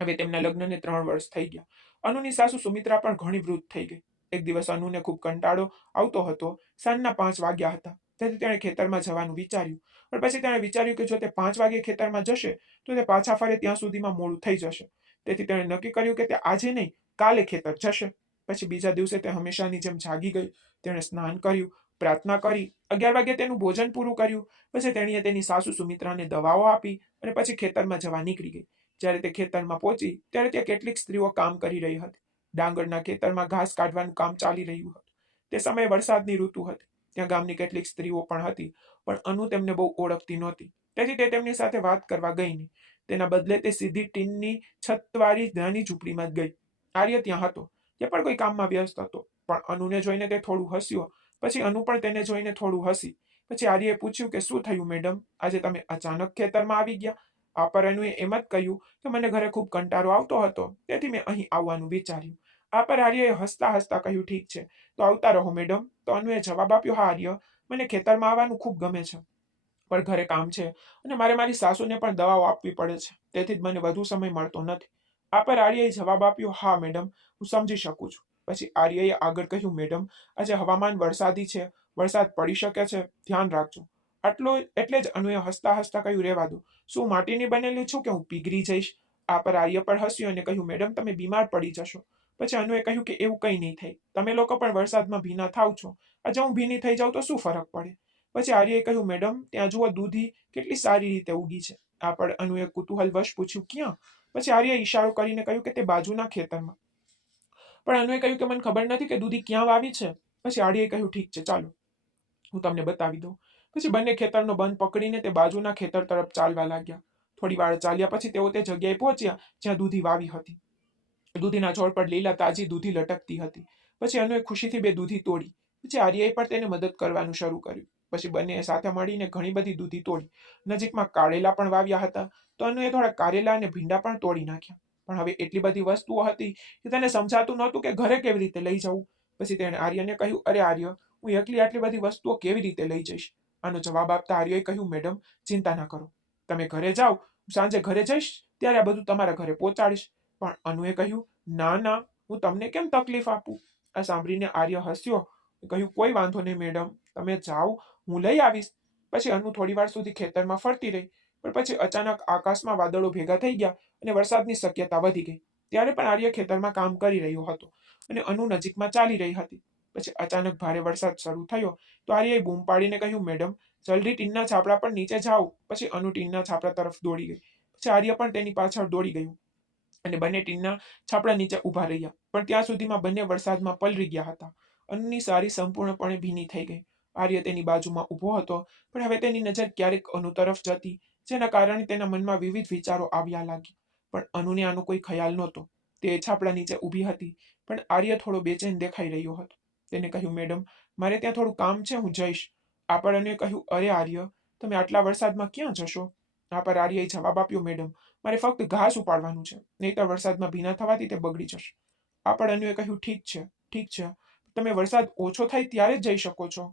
હવે તેમના લગ્નને 3 વર્ષ થઈ ગયા. અનુની સાસુ સુમિત્રા પણ ઘણી વૃદ્ધ થઈ ગઈ. એક દિવસ અનુને ખૂબ કંટાળો આવતો હતો. સાંજના 5 વાગ્યા હતા. તેથી તેણે ખેતરમાં જવાનું વિચાર્યું. પણ પછી તેણે વિચાર્યું કે જો તે 5 વાગ્યે ખેતરમાં જશે તો તે પાછા ફરે ત્યાં સુધીમાં મોડું થઈ જશે. તેથી તેણે નક્કી કર્યું કે તે આજે નહીં, કાલે ખેતર જશે. પછી બીજા દિવસે તે હંમેશાની જેમ જાગી ગઈ. તેણે સ્નાન કર્યું, પ્રાર્થના કરી, 11 વાગ્યે તેનું ભોજન પૂરું કર્યું. પછી તેણીએ તેની સાસુ સુમિત્રાને દવાઓ આપી અને પછી ખેતરમાં જવા નીકળી ગઈ. જ્યારે તે ખેતરમાં પહોંચી ત્યારે ત્યાં કેટલીક સ્ત્રીઓ કામ કરી રહી હતી. ડાંગરના ખેતરમાં ઘાસ કાઢવાનું કામ ચાલી રહ્યું હતું. તે સમયે વરસાદની ઋતુ હતી. ત્યાં ગામની કેટલીક સ્ત્રીઓ પણ હતી, પણ અનુ તેમને બહુ ઓળખતી નહોતી. તેથી તે તેમની સાથે વાત કરવા ગઈ નહીં. તેના બદલે તે સીધી ટીનની છતવાળી નાની ઝૂંપડીમાં જ ગઈ. આર્ય ત્યાં હતો. તે પણ કોઈ કામમાં વ્યસ્ત હતો, પણ અનુને જોઈને તે થોડું હસ્યો. પછી અનુ પણ તેને જોઈને થોડું હસી. પછી આર્યએ પૂછ્યું કે શું થયું મેડમ, આજે તમે અચાનક ખેતરમાં આવી ગયા? આ પર અનુએ એમ જ કહ્યું કે મને ઘરે ખૂબ કંટાળો આવતો હતો, તેથી મેં અહીં આવવાનું વિચાર્યું. આ પર આર્યએ હસતા હસતા કહ્યું, ઠીક છે, તો આવતા રહો મેડમ. તો અનુએ જવાબ આપ્યો, હા આર્ય, મને ખેતરમાં આવવાનું ખૂબ ગમે છે, પણ ઘરે કામ છે અને મારે મારી સાસુને પણ દવાઓ આપવી પડે છે, તેથી જ મને વધુ સમય મળતો નથી. આ પર આર્યએ જવાબ આપ્યો, હા મેડમ, હું સમજી શકું છું. પછી આર્યએ આગળ કહ્યું, મેડમ, આજે હવામાન વરસાદી છે, વરસાદ પડી શકે છે, ધ્યાન રાખજો. આટલું એટલે જ અનુએ હસતા હસતા કહ્યું, રહેવા દો, શું માટીની બનેલી છું કે હું પીગળી જઈશ? આ પર આર્ય પર હસ્યું અને કહ્યું, મેડમ, તમે બીમાર પડી જશો. પછી અનુએ કહ્યું કે એવું કંઈ નહીં થાય, તમે લોકો પણ વરસાદમાં ભીના થાવ છો, આજે હું ભીની થઈ જાઉં તો શું ફરક પડે? પછી આર્યએ કહ્યું, મેડમ, ત્યાં જુઓ દૂધી કેટલી સારી રીતે ઉગી છે. આ પર અનુએ કુતૂહલવશ પૂછ્યું, ક્યાં? પછી આર્યએ ઈશારો કરીને કહ્યું કે તે બાજુના ખેતરમાં. પણ અનુએ કહ્યું કે મને ખબર નથી કે દૂધી ક્યાં વાવી છે. પછી આર્યએ કહ્યું, ઠીક છે, ચાલો હું તમને બતાવી દઉં. પછી બંને ખેતરનો બંધ પકડીને તે બાજુના ખેતર તરફ ચાલવા લાગ્યા. થોડી વાર ચાલ્યા પછી તેઓ તે જગ્યાએ પહોંચ્યા જ્યાં દૂધી વાવી હતી. દૂધીના છોડ પર લીલા તાજી દૂધી લટકતી હતી. પછી અનુએ ખુશીથી બે દૂધી તોડી. પછી આર્યએ પણ તેને મદદ કરવાનું શરૂ કર્યું. પછી બંનેએ સાથે મળીને ઘણી બધી દૂધી તોડી. નજીકમાં કારેલા પણ વાવ્યા હતા, તો અનુએ થોડા કારેલા અને ભીંડા પણ તોડી નાખ્યા. પણ હવે એટલી બધી વસ્તુઓ હતી કે તેને સમજાતું નહોતું કે ઘરે કેવી રીતે લઈ જવું. પછી તેણે આર્યને કહ્યું, અરે આર્ય, હું એકલી આટલી બધી વસ્તુઓ કેવી રીતે લઈ જઈશ? આનો જવાબ આપતા આર્યએ કહ્યું, મેડમ, ચિંતા ના કરો, તમે ઘરે જાઓ, હું સાંજે ઘરે જઈશ ત્યારે આ બધું તમારા ઘરે પહોંચાડીશ. પણ અનુએ કહ્યું, ના ના, હું તમને કેમ તકલીફ આપું? આ સાંભળીને આર્ય હસ્યો, કહ્યું, કોઈ વાંધો નહીં મેડમ, તમે જાઓ, હું લઈ આવીશ. પછી અનુ થોડી વાર સુધી ખેતરમાં ફરતી રહી, પણ પછી અચાનક આકાશમાં વાદળો ભેગા થઈ ગયા અને વરસાદની શક્યતા વધી ગઈ. ત્યારે પણ આર્ય ખેતરમાં કામ કરી રહ્યો હતો અને અનુ નજીકમાં ચાલી રહી હતી. પછી અચાનક ભારે વરસાદ શરૂ થયો, તો આર્યએ બૂમ પાડીને કહ્યું, મેડમ, જલ્દી ટીનના છાપરા પર નીચે જાઓ. પછી અનુ ટીનના છાપરા તરફ દોડી ગઈ. પછી આર્ય પણ તેની પાછળ દોડી ગયું અને બંને ટીનના છાપરા નીચે ઊભા રહ્યા. પણ ત્યાં સુધીમાં બંને વરસાદમાં પલળી ગયા હતા. અનુની સાડી સંપૂર્ણપણે ભીની થઈ ગઈ. આર્ય તેની બાજુમાં ઊભો હતો, પણ હવે તેની નજર ક્યારેક અનુ તરફ જતી, જેના કારણે તેના મનમાં વિવિધ વિચારો આવ્યા લાગ્યા. પણ અનુને આનો કોઈ ખ્યાલ નહોતો. તે છાપડા નીચે ઊભી હતી, પણ આર્ય થોડો બેચેન દેખાઈ રહ્યો હતો. તેને કહ્યું, મેડમ, મારે ત્યાં થોડું કામ છે, હું જઈશ. આ પર અનુએ કહ્યું, અરે આર્ય, તમે આટલા વરસાદમાં ક્યાં જશો? આ પર આર્યએ જવાબ આપ્યો, મેડમ, મારે ફક્ત ઘાસ ઉપાડવાનું છે, નહીંતર વરસાદમાં ભીના થવાથી તે બગડી જશે. આ પર અનુએ કહ્યું, ઠીક છે, ઠીક છે, તમે વરસાદ ઓછો થાય ત્યારે જ જઈ શકો છો.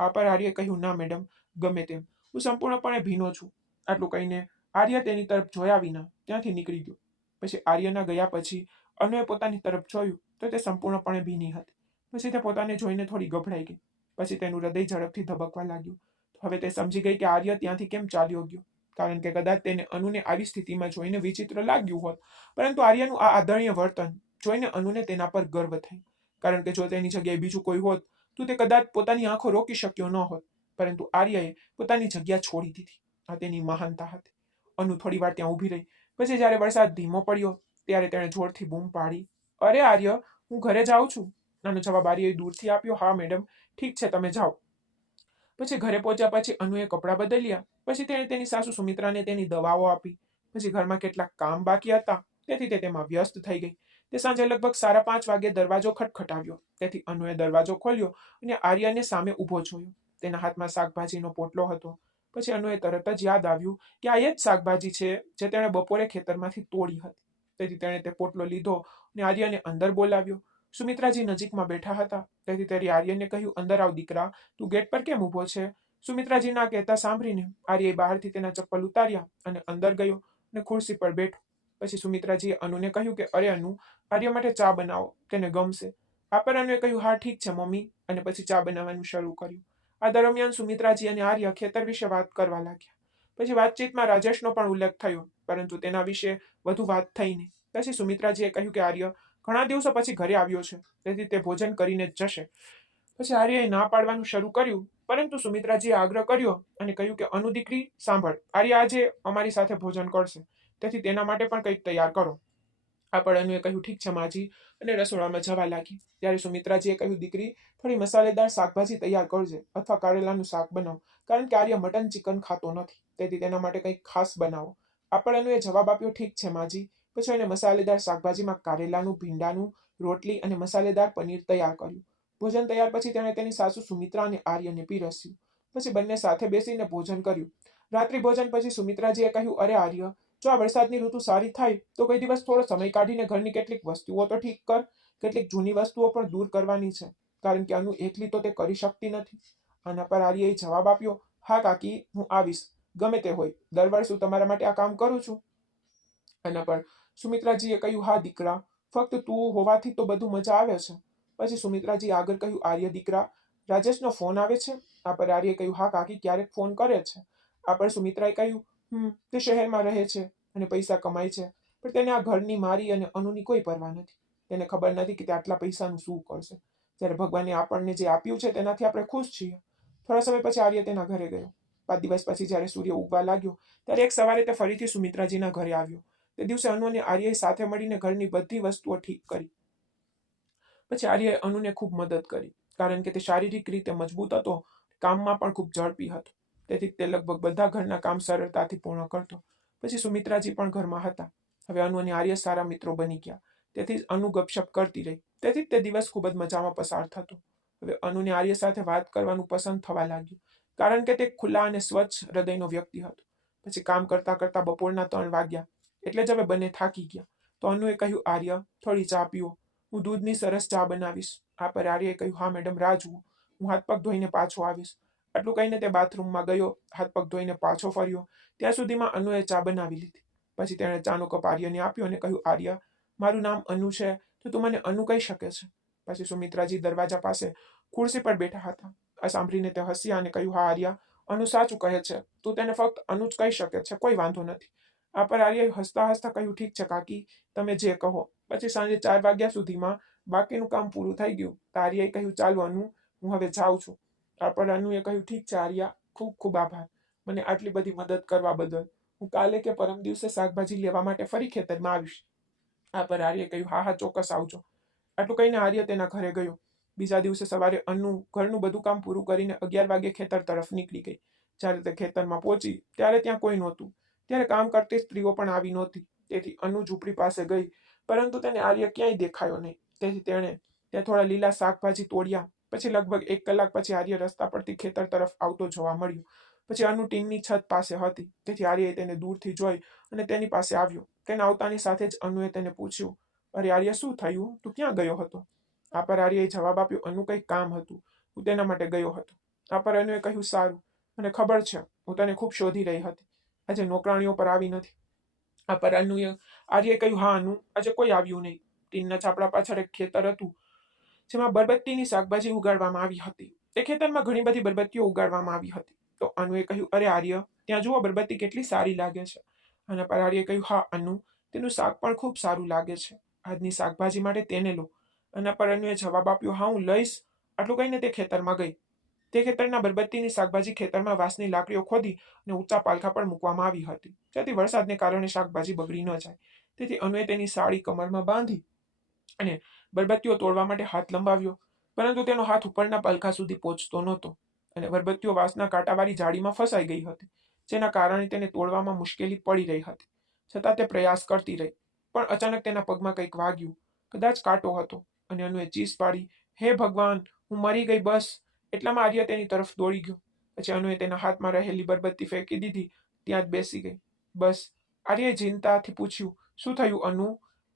આ પર આર્યએ કહ્યું, ના મેડમ, ગમે તેમ, હું સંપૂર્ણપણે ભીનો છું. આટલું કહીને આર્ય તેની તરફ જોયા વિના ત્યાંથી નીકળી ગયો. પછી આર્યના ગયા પછી અનુએ પોતાની તરફ જોયું તો તે સંપૂર્ણપણે ભીની હતી. પછી તે પોતાને જોઈને થોડી ગભરાઈ ગઈ. પછી તેનું હૃદય ઝડપથી ધબકવા લાગ્યું. હવે તે સમજી ગઈ કે આર્ય ત્યાંથી કેમ ચાલ્યો ગયો, કારણ કે કદાચ તેને અનુને આવી સ્થિતિમાં જોઈને વિચિત્ર લાગ્યું હોત, પરંતુ આર્યનું આ આદરણીય વર્તન જોઈને અનુને તેના પર ગર્વ થઈ. કારણ કે જો તેની જગ્યાએ બીજું કોઈ હોત તો તે કદાચ પોતાની આંખો રોકી શક્યો ન હોત, પરંતુ આર્યએ પોતાની જગ્યા છોડી દીધી. આ તેની મહાનતા હતી. અનુ થોડી વાર ત્યાં ઊભી રહી. પછી જ્યારે વરસાદ ધીમો પડ્યો ત્યારે તેણે જોરથી બૂમ પાડી, અરે આર્ય, હું ઘરે જાઉં છું. આનો જવાબ આર્યએ દૂરથી આપ્યો, હા મેડમ, ઠીક છે, તમે જાઓ. પછી ઘરે પહોંચ્યા પછી અનુએ કપડાં બદલ્યા. પછી તેણે તેની સાસુ સુમિત્રાને તેની દવાઓ આપી. પછી ઘરમાં કેટલાક કામ બાકી હતા, તેથી તે તેમાં વ્યસ્ત થઈ ગઈ. તે સાંજે લગભગ 5:30 વાગે દરવાજો ખટખટાવ્યો. તેથી અનુએ દરવાજો ખોલ્યો અને આર્યને સામે ઊભો જોયો. તેના હાથમાં શાકભાજીનો પોટલો હતો. પછી અનુએ તરત જ યાદ આવ્યું કે આ એ જ શાકભાજી છે જે તેણે બપોરે ખેતરમાંથી તોડી હતી. તેથી તેણે તે પોટલો લીધો અને આર્યને અંદર બોલાવ્યો. સુમિત્રાજી નજીકમાં બેઠા હતા. તેથી તેણે આર્યને કહ્યું, અંદર આવ દીકરા, તું ગેટ પર કેમ ઊભો છે? સુમિત્રાજી ના કહેતા સાંભળીને આર્યએ બહારથી તેના ચપ્પલ ઉતાર્યા અને અંદર ગયો અને ખુરશી પર બેઠો. પછી સુમિત્રાજીએ અનુને કહ્યું કે અરે અનુ, આર્ય માટે ચા બનાવો, તેને ગમશે. આ પર અનુએ કહ્યું, હા ઠીક છે મમ્મી, અને પછી ચા બનાવવાનું શરૂ કર્યું. આ દરમિયાન સુમિત્રાજી અને આર્ય ખેતર વિશે વાત કરવા લાગ્યા. પછી વાતચીતમાં રાજેશનો પણ ઉલ્લેખ થયો, પરંતુ તેના વિશે વધુ વાત થઈ નહીં. પછી સુમિત્રાજીએ કહ્યું કે આર્ય ઘણા દિવસો પછી ઘરે આવ્યો છે, તેથી તે ભોજન કરીને જ જશે. પછી આર્યએ ના પાડવાનું શરૂ કર્યું, પરંતુ સુમિત્રાજીએ આગ્રહ કર્યો અને કહ્યું કે અનુ દીકરી સાંભળ, આર્ય આજે અમારી સાથે ભોજન કરશે, તેથી તેના માટે પણ કંઈક તૈયાર કરો. આ પર અનુએ કહ્યું, ઠીક છે માજી, અને રસોડામાં જવા લાગી. ત્યારે સુમિત્રાજીએ કહ્યું, દીકરી, થોડી મસાલેદાર શાકભાજી તૈયાર કરજે, અથવા કારેલાનું શાક બનાવો, કારણ કે આર્ય મટન ચિકન ખાતો નથી, તેથી તેના માટે કંઈક ખાસ બનાવો. આ પર અનુએ જવાબ આપ્યો, ઠીક છે માજી. પછી એને મસાલેદાર શાકભાજીમાં કારેલાનું, ભીંડાનું, રોટલી અને મસાલેદાર પનીર તૈયાર કર્યું. ભોજન તૈયાર પછી તેણે તેની સાસુ સુમિત્રા અને આર્યને પીરસ્યું. પછી બંને સાથે બેસીને ભોજન કર્યું. રાત્રિ ભોજન પછી સુમિત્રાજીએ કહ્યું, અરે આર્ય, જો આ વરસાદની ઋતુ સારી થાય તો કોઈ દિવસ થોડો સમય કાઢીને ઘરની કેટલીક વસ્તુઓ તો ઠીક કર. કેટલીક જૂની વસ્તુઓ પણ દૂર કરવાની છે, કારણ કે અનુ એકલી તો તે કરી શકતી નથી. આના પર આર્યએ જવાબ આપ્યો, હા કાકી, હું આવીશ, ગમે તે હોય, દર વર્ષ હું તમારા માટે આ કામ કરું છું. આના પર સુમિત્રાજીએ કહ્યું, હા દીકરા, ફક્ત તું હોવાથી તો બધું મજા આવે છે. પછી સુમિત્રાજી આગળ કહ્યું, આર્ય દીકરા, રાજેશનો ફોન આવે છે? આ પર આર્યએ કહ્યું, હા કાકી, ક્યારેક ફોન કરે છે. આ પર સુમિત્રાએ કહ્યું, તે શહેરમાં રહે છે અને પૈસા કમાય છે, પણ તેને આ ઘરની, મારી અને અનુની કોઈ પરવા નથી. તેને ખબર નથી કે તે આટલા પૈસાનું શું કરશે. જ્યારે ભગવાને આપણને જે આપ્યું છે તેનાથી આપણે ખુશ છીએ. થોડા સમય પછી આર્ય તેના ઘરે ગયો. 5 દિવસ પછી જ્યારે સૂર્ય ઉગવા લાગ્યો ત્યારે એક સવારે તે ફરીથી સુમિત્રાજીના ઘરે આવ્યો. તે દિવસે અનુ અને આર્યએ સાથે મળીને ઘરની બધી વસ્તુઓ ઠીક કરી. પછી આર્યએ અનુને ખૂબ મદદ કરી, કારણ કે તે શારીરિક રીતે મજબૂત હતો, કામમાં પણ ખૂબ ઝડપી હતો. તેથી તે લગભગ બધા ઘરના કામ સરળતાથી પૂર્ણ કરતો. પછી સુમિત્રાજી પણ ઘરમાં હતા. હવે અનુ અને આર્ય સારા મિત્રો બની ગયા. તેથી જ અનુ ગપશપ કરતી રહી. તેથી તે દિવસ ખૂબ જ મજામાં પસાર થતો. હવે અનુને આર્ય સાથે વાત કરવાનું પસંદ થવા લાગ્યું, કારણ કે તે ખુલ્લા અને સ્વચ્છ હૃદયનો વ્યક્તિ હતો. પછી કામ કરતા કરતા બપોરના 3 વાગ્યા, એટલે જ હવે બંને થાકી ગયા. તો અનુએ કહ્યું, આર્ય, થોડી ચા પીવો, હું દૂધની સરસ ચા બનાવીશ. આ પર આર્યએ કહ્યું, હા મેડમ, રાહ જુઓ, હું હાથ પગ ધોઈને પાછો આવીશ. આટલું કહીને તે બાથરૂમમાં ગયો, હાથ પગ ધોઈને પાછો ફર્યો. ત્યાં સુધીમાં અનુએ ચા બનાવી લીધી. પછી તેણે ચાનો કપ આર્યને આપ્યો અને કહ્યું, આર્ય, મારું નામ અનુ છે, તો તું મને અનુ કહી શકે છે? પછી સુમિત્રાજી દરવાજા પાસે ખુરશી પર બેઠા હતા. આ સાંભળીને તે હસ્યા અને કહ્યું, હા આર્ય, અનુ સાચું કહે છે, તું તેને ફક્ત અનુ જ કહી શકે છે, કોઈ વાંધો નથી. આ પર આર્યએ હસતા હસતા કહ્યું, ઠીક છે કાકી, તમે જે કહો. પછી સાંજે 4 વાગ્યા સુધીમાં બાકીનું કામ પૂરું થઈ ગયું. આર્યએ કહ્યું, ચાલો અનુ, હું હવે જાઉં છું. આ પર અનુએ કહ્યું, ઠીક છે આર્યા, ખૂબ ખૂબ આભાર મને આટલી બધી મદદ કરવા બદલ. હું કાલે કે પરમ દિવસે શાકભાજી લેવા માટે ફરી ખેતરમાં આવીશ. આ પર આર્યએ કહ્યું, હા હા, ચોક્કસ આવજો. આટલું કહીને આર્ય તેના ઘરે ગયો. બીજા દિવસે સવારે અનુ ઘરનું બધું કામ પૂરું કરીને 11 વાગે ખેતર તરફ નીકળી ગઈ. જ્યારે તે ખેતરમાં પહોંચી ત્યારે ત્યાં કોઈ નહોતું. ત્યારે કામ કરતી સ્ત્રીઓ પણ આવી નહોતી. તેથી અનુ ઝૂંપડી પાસે ગઈ પરંતુ તેને આર્ય ક્યાંય દેખાયો નહીં. તેથી તેણે ત્યાં થોડા લીલા શાકભાજી તોડ્યા. પછી લગભગ 1 કલાક પછી આર્ય રસ્તા પરથી ખેતર તરફ આવતો જોવા મળ્યો. પછી અનુ ટીનની છત પાસે હતી, તેથી આર્યએ તેને દૂરથી જોઈ અને તેની પાસે આવ્યો. તેના આવતાની સાથે જ અનુએ તેને પૂછ્યું, અરે આર્ય, શું થયું? તું ક્યાં ગયો હતો? આ પર આર્યએ જવાબ આપ્યો, અનુ, કંઈક કામ હતું, હું તેના માટે ગયો હતો. આ પર અનુએ કહ્યું, સારું, મને ખબર છે, હું તને ખૂબ શોધી રહી હતી. આજે નોકરાણીઓ પર આવી નથી. આ પર આર્યએ કહ્યું, હા અનુ, આજે કોઈ આવ્યું નહીં. ટીનના છાપડા પાછળ એક ખેતર હતું જેમાં બરબત્તીની શાકભાજી ઉગાડવામાં આવી હતી. તે ખેતરમાં ઘણી બધી બરબત્તીઓ ઉગાડવામાં આવી હતી. તો અનુએ કહ્યું, અરે આર્ય, ત્યાં જુઓ, બરબત્તી કેટલી સારી લાગે છે. અને પર આર્યએ કહ્યું, હા અનુ, તેનું શાક પણ ખૂબ સારું લાગે છે. આજની શાકભાજી માટે તેને લો. અને પર અનુએ જવાબ આપ્યો, હા હું લઈશ. આટલું કહીને તે ખેતરમાં ગઈ. તે ખેતરના બરબત્તીની શાકભાજી ખેતરમાં વાંસની લાકડીઓ ખોદી અને ઊંચા પાલખા પર મૂકવામાં આવી હતી, જેથી વરસાદને કારણે શાકભાજી બગડી ન જાય. તેથી અનુએ તેની સાડી કમરમાં બાંધી અને બરબત્તીઓ તોડવા માટે હાથ લંબાવ્યો, પરંતુ તેનો હાથ ઉપરના પાલખા સુધી પહોંચતો નહોતો અને બરબત્તીઓ વાંસના કાંટાવાળી જાળીમાં ફસાઈ ગઈ હતી, જેના કારણે તેને તોડવામાં મુશ્કેલી પડી રહી હતી. છતાં તે પ્રયાસ કરતી રહી. પણ અચાનક તેના પગમાં કંઈક વાગ્યું. કદાચ કાંટો હતો અને અનુએ ચીસ પાડી, હે ભગવાન, હું મરી ગઈ, બસ. એટલામાં આર્ય તેની તરફ દોડી ગયો. પછી અનુએ તેના હાથમાં રહેલી બરબત્તી ફેંકી દીધી, ત્યાં જ બેસી ગઈ. બસ. આર્યએ ચિંતાથી પૂછ્યું, શું થયું અનુ?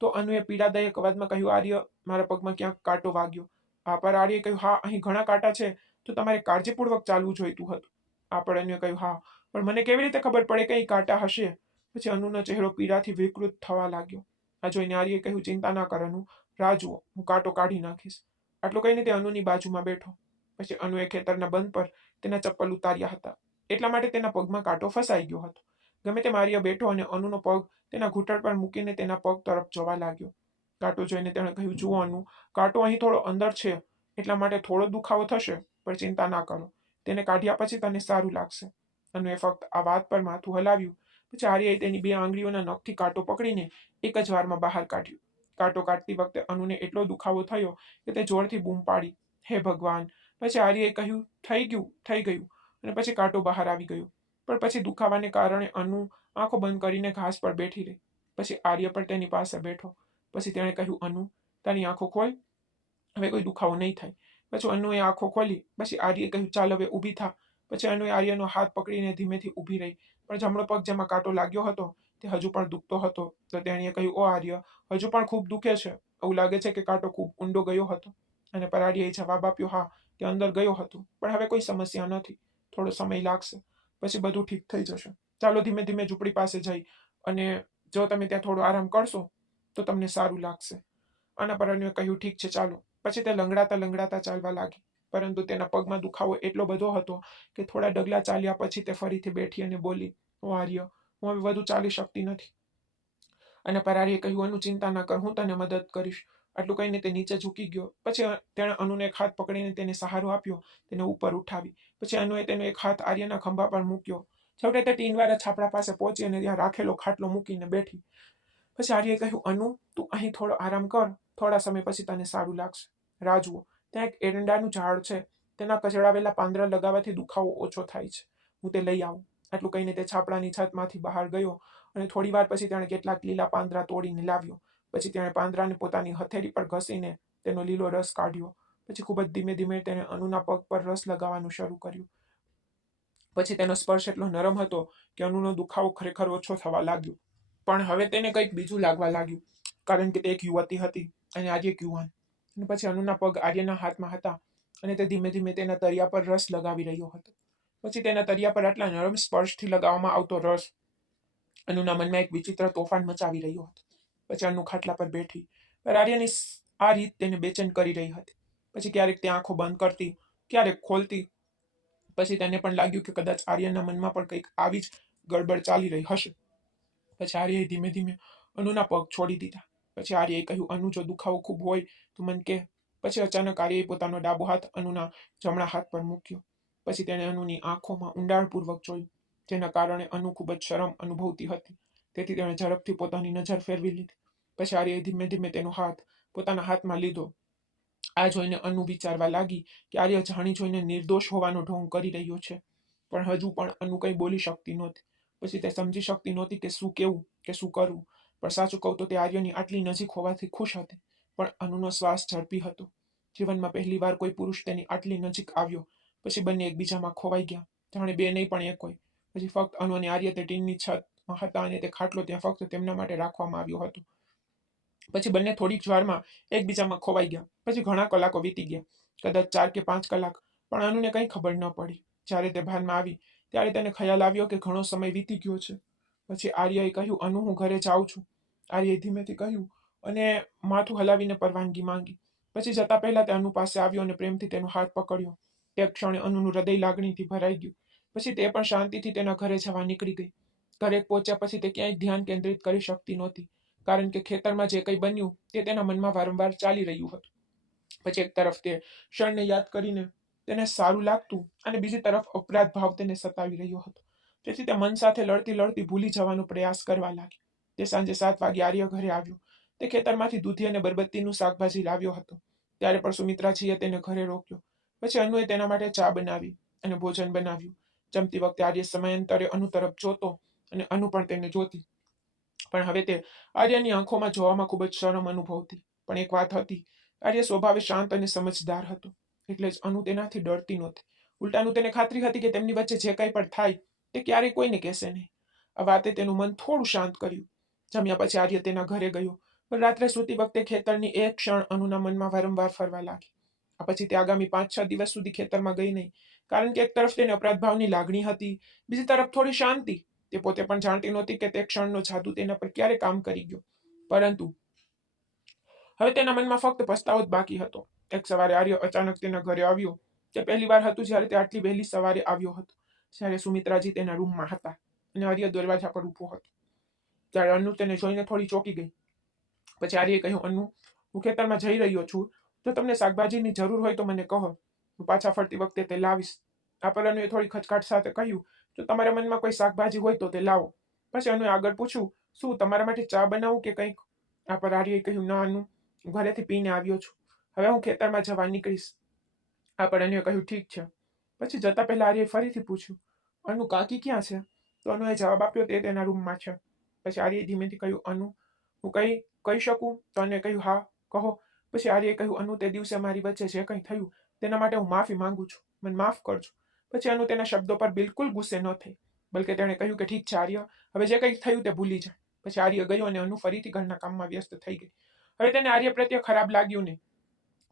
તો અનુએ પીડાદાયક અવાજમાં કહ્યું, આર્ય, મારા પગમાં ક્યાંક કાંટો વાગ્યો. આ પર આર્યએ કહ્યું, હા, અહીં ઘણા કાંટા છે, તો તમારે કાળજીપૂર્વક ચાલવું જોઈતું હતું. આ પર અનુએ કહ્યું, હા, પણ મને કેવી રીતે ખબર પડે કે અહીં કાંટા હશે? પછી અનુનો ચહેરો પીડાથી વિકૃત થવા લાગ્યો. આ જોઈને આર્યએ કહ્યું, ચિંતા ના કર અનુ, રાહ જુઓ, હું કાંટો કાઢી નાખીશ. આટલું કહીને તે અનુની બાજુમાં બેઠો. પછી અનુએ ખેતરના બંધ પર તેના ચપ્પલ ઉતાર્યા હતા, એટલા માટે તેના પગમાં કાંટો ફસાઈ ગયો હતો. ગમે તેમ આર્ય બેઠો અને અનુનો પગ તેના ઘૂંટણ પર મૂકીને તેના પગ તરફ જોવા લાગ્યો. કાંટો જોઈને તેણે કહ્યું, જુઓ અનુ, કાંટો અહીં થોડો અંદર છે, એટલા માટે થોડો દુખાવો થશે, પણ ચિંતા ના કરો, તેને કાઢ્યા પછી તને સારું લાગશે. અનુએ ફક્ત આ વાત પર માથું હલાવ્યું. પછી આર્યએ તેની 2 આંગળીઓના નખથી કાંટો પકડીને એક જ વારમાં બહાર કાઢ્યો. કાંટો કાઢતી વખતે અનુને એટલો દુખાવો થયો કે તે જોરથી બૂમ પાડી, હે ભગવાન. પછી આર્યએ કહ્યું, થઈ ગયું. અને પછી કાંટો બહાર આવી ગયો. પણ પછી દુખાવાને કારણે અનુ આંખો બંધ કરીને ઘાસ પર બેઠી રહી. પછી આર્ય પણ તેની પાસે બેઠો. પછી તેણે કહ્યું, અનુ, તારી આંખો ખોલ, હવે કોઈ દુખાવો નહીં થાય. પછી અનુએ આંખો ખોલી. પછી આર્યએ કહ્યું, ચાલ હવે ઊભી થા. પછી અનુએ આર્યનો હાથ પકડીને ધીમેથી ઊભી રહી. પણ જમણો પગ જેમાં કાંટો લાગ્યો હતો તે હજુ પણ દુખતો હતો. તો તેણીએ કહ્યું, ઓ આર્ય, હજુ પણ ખૂબ દુખે છે? એવું લાગે છે કે કાંટો ખૂબ ઊંડો ગયો હતો. અને પર આર્યએ જવાબ આપ્યો, હા, તે અંદર ગયો હતો, પણ હવે કોઈ સમસ્યા નથી. થોડો સમય લાગશે, પછી બધું ઠીક થઈ જશે. ચાલો ધીમે ધીમે ઝૂંપડી પાસે જઈ, અને જો તમે ત્યાં થોડો આરામ કરશો તો તમને સારું લાગશે. આના પર અનુએ કહ્યું, ઠીક છે, ચાલો. પછી તે લંગડાતા લંગડાતા ચાલવા લાગી, પરંતુ તેના પગમાં દુખાવો એટલો બધો હતો કે થોડા ડગલા ચાલ્યા પછી તે ફરીથી બેઠી અને બોલી, ઓ આર્ય, હું હવે વધુ ચાલી શકતી નથી. અને પર આર્યએ કહ્યું, અનુ, ચિંતા ના કર, હું તને મદદ કરીશ. આટલું કહીને તે નીચે ઝૂકી ગયો. પછી તેણે અનુને એક હાથ પકડીને તેને સહારો આપ્યો, તેને ઉપર ઉઠાવી. પછી અનુએ તેનો એક હાથ આર્યના ખંભા પર મૂક્યો. છેવટે તે ટીનવાળા છાપરા પાસે પહોંચી અને ત્યાં રાખેલો ખાટલો મૂકીને બેઠી. પછી આર્યએ કહ્યું, અનુ, તું અહીં થોડો આરામ કર, થોડા સમય પછી તને સારું લાગશે. રાહ જુઓ, ત્યાં એક એરંડાનું ઝાડ છે, તેના કચડાવેલા પાંદડા લગાવવાથી દુખાવો ઓછો થાય છે. હું તે લઈ આવું. આટલું કહીને તે છાપરાની છતમાંથી બહાર ગયો અને થોડી વાર પછી તેણે કેટલાક લીલા પાંદડા તોડીને લાવ્યો. પછી તેણે પાંદડાને પોતાની હથેળી પર ઘસીને તેનો લીલો રસ કાઢ્યો. પછી ખૂબ જ ધીમે ધીમે તેણે અનુના પગ પર રસ લગાવવાનું શરૂ કર્યું. પછી તેનો સ્પર્શ એટલો નરમ હતો કે અનુનો દુખાવો ખરેખર ઓછો થવા લાગ્યો. પણ હવે તેને કંઈક બીજું લાગવા લાગ્યું, કારણ કે તે એક યુવતી હતી અને આર્ય એક યુવાન. અને પછી અનુના પગ આર્યના હાથમાં હતા અને તે ધીમે ધીમે તેના તળિયા પર રસ લગાવી રહ્યો હતો. પછી તેના તળિયા પર આટલા નરમ સ્પર્શથી લગાવવામાં આવતો રસ અનુના મનમાં એક વિચિત્ર તોફાન મચાવી રહ્યો હતો. પછી અનુ ખાટલા પર બેઠી. પર આર્યની આ રીત તેને બેચેન કરી રહી હતી. પછી ક્યારેક તે આંખો બંધ કરતી, ક્યારેક ખોલતી. પછી તેને પણ લાગ્યું કે કદાચ આર્યના મનમાં પણ કંઈક આવી જ ગડબડ ચાલી રહી હશે. પછી આર્યએ ધીમે ધીમે અનુના પગ છોડી દીધા. પછી આર્યએ કહ્યું, અનુ, જો દુખાવો ખૂબ હોય તો મને કહે. પછી અચાનક આર્યએ પોતાનો ડાબો હાથ અનુના જમણા હાથ પર મૂક્યો. પછી તેણે અનુની આંખોમાં ઊંડાણપૂર્વક જોયું, જેના કારણે અનુ ખૂબ જ શરમ અનુભવતી હતી. તેથી તેણે ઝડપથી પોતાની નજર ફેરવી લીધી. પછી આર્યએ ધીમે ધીમે તેનો હાથ પોતાના હાથમાં લીધો. આ જોઈને અનુ વિચારવા લાગી કે આર્ય જાણી જોઈને નિર્દોષ હોવાનો ઢોંગ કરી રહ્યો છે. પણ હજુ પણ અનુ કંઈ બોલી શકતી નહોતી. પછી તે સમજી શકતી નહોતી કે શું કહેવું કે શું કરવું. પણ સાચું કહું તો તે આર્યની આટલી નજીક હોવાથી ખુશ હતી, પણ અનુનો શ્વાસ ઝડપી હતો. જીવનમાં પહેલીવાર કોઈ પુરુષ તેની આટલી નજીક આવ્યો. પછી બંને એકબીજામાં ખોવાઈ ગયા, જાણે બે નહીં પણ એક હોય. પછી ફક્ત અનુ અને આર્ય તે ટીનની છતમાં હતા અને તે ખાટલો ત્યાં ફક્ત તેમના માટે રાખવામાં આવ્યો હતો. પછી બંને થોડીક જ વારમાં એકબીજામાં ખોવાઈ ગયા. પછી ઘણા કલાકો વીતી ગયા, કદાચ 4 કે 5 કલાક, પણ અનુને કંઈ ખબર ન પડી. જ્યારે તે ભાનમાં આવી ત્યારે તેને ખ્યાલ આવ્યો કે ઘણો સમય વીતી ગયો છે. પછી આર્યએ કહ્યું, અનુ, હું ઘરે જાઉં છું. આર્યએ ધીમેથી કહ્યું અને માથું હલાવીને પરવાનગી માંગી. પછી જતા પહેલા તે અનુ પાસે આવ્યો અને પ્રેમથી તેનો હાથ પકડ્યો. તે ક્ષણે અનુનું હૃદય લાગણીથી ભરાઈ ગયું. પછી તે પણ શાંતિથી તેના ઘરે જવા નીકળી ગઈ. ઘરે પહોંચ્યા પછી તે ક્યાંય ધ્યાન કેન્દ્રિત કરી શકતી નહોતી, કારણ કે ખેતરમાં જે કંઈ બન્યું તે તેના મનમાં વારંવાર ચાલી રહ્યું હતું. પછી એક તરફ તે ક્ષણને યાદ કરીને તેને સારું લાગતું અને બીજી તરફ અપરાધ ભાવ તેને સતાવી રહ્યો હતો. તેથી તે મન સાથે લડતી લડતી ભૂલી જવાનો પ્રયાસ કરવા લાગી. તે સાંજે 7 વાગે આર્ય ઘરે આવ્યો. તે ખેતરમાંથી દૂધી અને બરબત્તીનું શાકભાજી લાવ્યો હતો. ત્યારે પણ સુમિત્રાજીએ તેને ઘરે રોક્યો. પછી અનુએ તેના માટે ચા બનાવી અને ભોજન બનાવ્યું. જમતી વખતે આર્ય સમયાંતરે અનુ તરફ જોતો અને અનુ પણ તેને જોતી. પણ હવે તે આર્યની આંખોમાં જોવામાં ખૂબ જ શરમ અનુભવતી. પણ એક વાત હતી, આર્ય સ્વભાવે શાંત અને સમજદાર હતો, એટલે જ અનુ તેનાથી ડરતી નહોતી. ઉલટાનું તેને ખાતરી હતી કે તેમની વચ્ચે જે કંઈ પણ થાય તે ક્યારેય કોઈને કહેશે નહીં. આ વાતે તેનું મન થોડું શાંત કર્યું. જમ્યા પછી આર્ય તેના ઘરે ગયો, પણ રાત્રે સૂતી વખતે ખેતરની એક ક્ષણ અનુના મનમાં વારંવાર ફરવા લાગી. આ પછી તે આગામી 5-6 દિવસ સુધી ખેતરમાં ગઈ નહીં, કારણ કે એક તરફ તેને અપરાધ ભાવની લાગણી હતી, બીજી તરફ થોડી શાંતિ. તે પોતે પણ જાણતી નહોતી કે તે ક્ષણનો જાદુ તેના પર ક્યારે કામ કરી ગયો. પરંતુ હવે તેના મનમાં ફક્ત પસ્તાવો જ બાકી હતો. એક સવારે આર્ય અચાનક તેના ઘરે આવ્યો. તે પહેલીવાર હતું જ્યારે તે આટલી વહેલી સવારે આવ્યો હતો, જ્યારે સુમિત્રાજી તેના રૂમમાં હતા અને આર્ય દરવાજા પર ઊભો હતો. ત્યારે અનુ તેને જોઈને થોડી ચોંકી ગઈ. પછી આર્યએ કહ્યું, અનુ, હું ખેતરમાં જઈ રહ્યો છું. જો તમને શાકભાજીની જરૂર હોય તો મને કહો, હું પાછા ફરતી વખતે તે લાવીશ. આ પર અનુએ થોડી ખચકાટ સાથે કહ્યું, જો તમારા મનમાં કોઈ શાકભાજી હોય તો તે લાવો. પછી અનુએ આગળ પૂછ્યું, શું તમારા માટે ચા બનાવું કે કંઈક? આ પર આર્યએ કહ્યું, ના અનુ, હું ઘરેથી પીને આવ્યો છું. હવે હું ખેતરમાં જવા નીકળીશ. આ પર અનુએ કહ્યું, ઠીક છે. પછી જતા પહેલા આર્યએ ફરીથી પૂછ્યું, અનુ, કાકી ક્યાં છે? તો અનુએ જવાબ આપ્યો, તે તેના રૂમમાં છે. પછી આર્યએ ધીમેથી કહ્યું, અનુ, હું કંઈ કહી શકું? તો અનુએ કહ્યું, હા, કહો. પછી આર્યએ કહ્યું, અનુ, તે દિવસે મારી વચ્ચે જે કંઈ થયું તેના માટે હું માફી માંગુ છું. મને માફ કરજો. પછી અનુ તેના શબ્દો પર બિલકુલ ગુસ્સે ન થઈ, બલકે તેણે કહ્યું કે ઠીક છે આર્ય, હવે જે કંઈ થયું તે ભૂલી જા. પછી આર્ય ગયો અને અનુ ફરીથી ઘરના કામમાં વ્યસ્ત થઈ ગઈ. હવે તેને આર્ય પ્રત્યે ખરાબ લાગ્યું નહીં.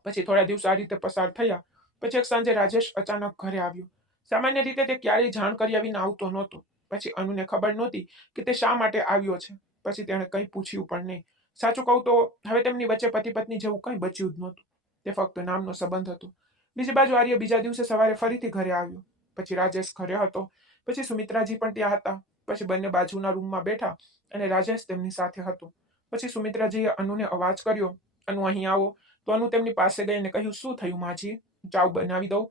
પછી થોડા દિવસ આ રીતે પસાર થયા. પછી એક સાંજે રાજેશ અચાનક ઘરે આવ્યો. સામાન્ય રીતે તે ક્યારેય જાણ કર્યા વિના આવતો નહોતો. પછી અનુને ખબર નહોતી કે તે શા માટે આવ્યો છે. પછી તેણે કંઈ પૂછ્યું પણ નહીં. સાચું કહું તો હવે તેમની વચ્ચે પતિ પત્ની જેવું કંઈ બચ્યું જ નહોતું. તે ફક્ત નામનો સંબંધ હતો. બીજી બાજુ આર્ય બીજા દિવસે સવારે ફરીથી ઘરે આવ્યો. પછી રાજેશ ઘરે હતો. પછી સુમિત્રાજી પણ ત્યાં હતા. પછી બંને બાજુના રૂમમાં બેઠા અને રાજેશ તેમની સાથે હતો. પછી સુમિત્રાજીએ અનુને અવાજ કર્યો, અનુ, અહીં આવો. તો અનુ તેમની પાસે ગઈ અને કહ્યું, શું થયું માજી? ચા બનાવી દઉં?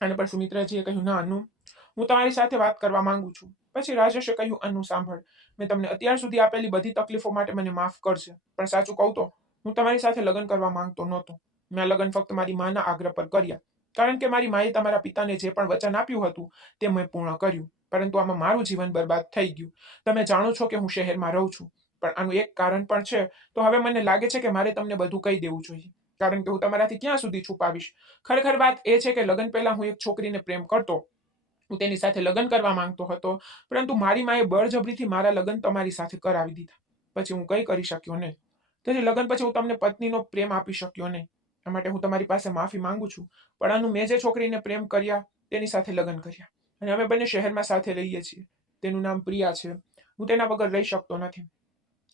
અને પણ સુમિત્રાજીએ કહ્યું, ના અનુ, હું તમારી સાથે વાત કરવા માંગુ છું. પછી રાજેશે કહ્યું, અનુ સાંભળ, મેં તમને અત્યાર સુધી આપેલી બધી તકલીફો માટે મને માફ કરશે, પણ સાચું કહું તો હું તમારી સાથે લગ્ન કરવા માંગતો નહોતો. મેં આ લગ્ન ફક્ત મારી માના આગ્રહ પર કર્યા, કારણ કે મારી માએ તમારા પિતાને જે પણ વચન આપ્યું હતું તે મેં પૂર્ણ કર્યું. પરંતુ આમાં મારું જીવન બરબાદ થઈ ગયું. તમે જાણો છો કે હું શહેરમાં રહું છું, પણ આનું એક કારણ પણ છે. તો હવે મને લાગે છે કે મારે તમને બધું કહી દેવું જોઈએ, કારણ કે હું તમારાથી ક્યાં સુધી છુપાવીશ. ખરેખર વાત એ છે કે લગ્ન પહેલા હું એક છોકરીને પ્રેમ કરતો. હું તેની સાથે લગ્ન કરવા માંગતો હતો, પરંતુ મારી માએ બળજબરીથી મારા લગ્ન તમારી સાથે કરાવી દીધા. પછી હું કંઈ કરી શક્યો નહીં. તેથી લગ્ન પછી હું તમને પત્નીનો પ્રેમ આપી શક્યો નહીં. આ માટે હું તમારી પાસે માફી માંગુ છું. પણ આનું મેં જે છોકરીને પ્રેમ કર્યા તેની સાથે લગ્ન કર્યા, અને અમે બંને શહેરમાં સાથે રહીએ છીએ. તેનું નામ પ્રિયા છે. હું તેના વગર રહી શકતો નથી,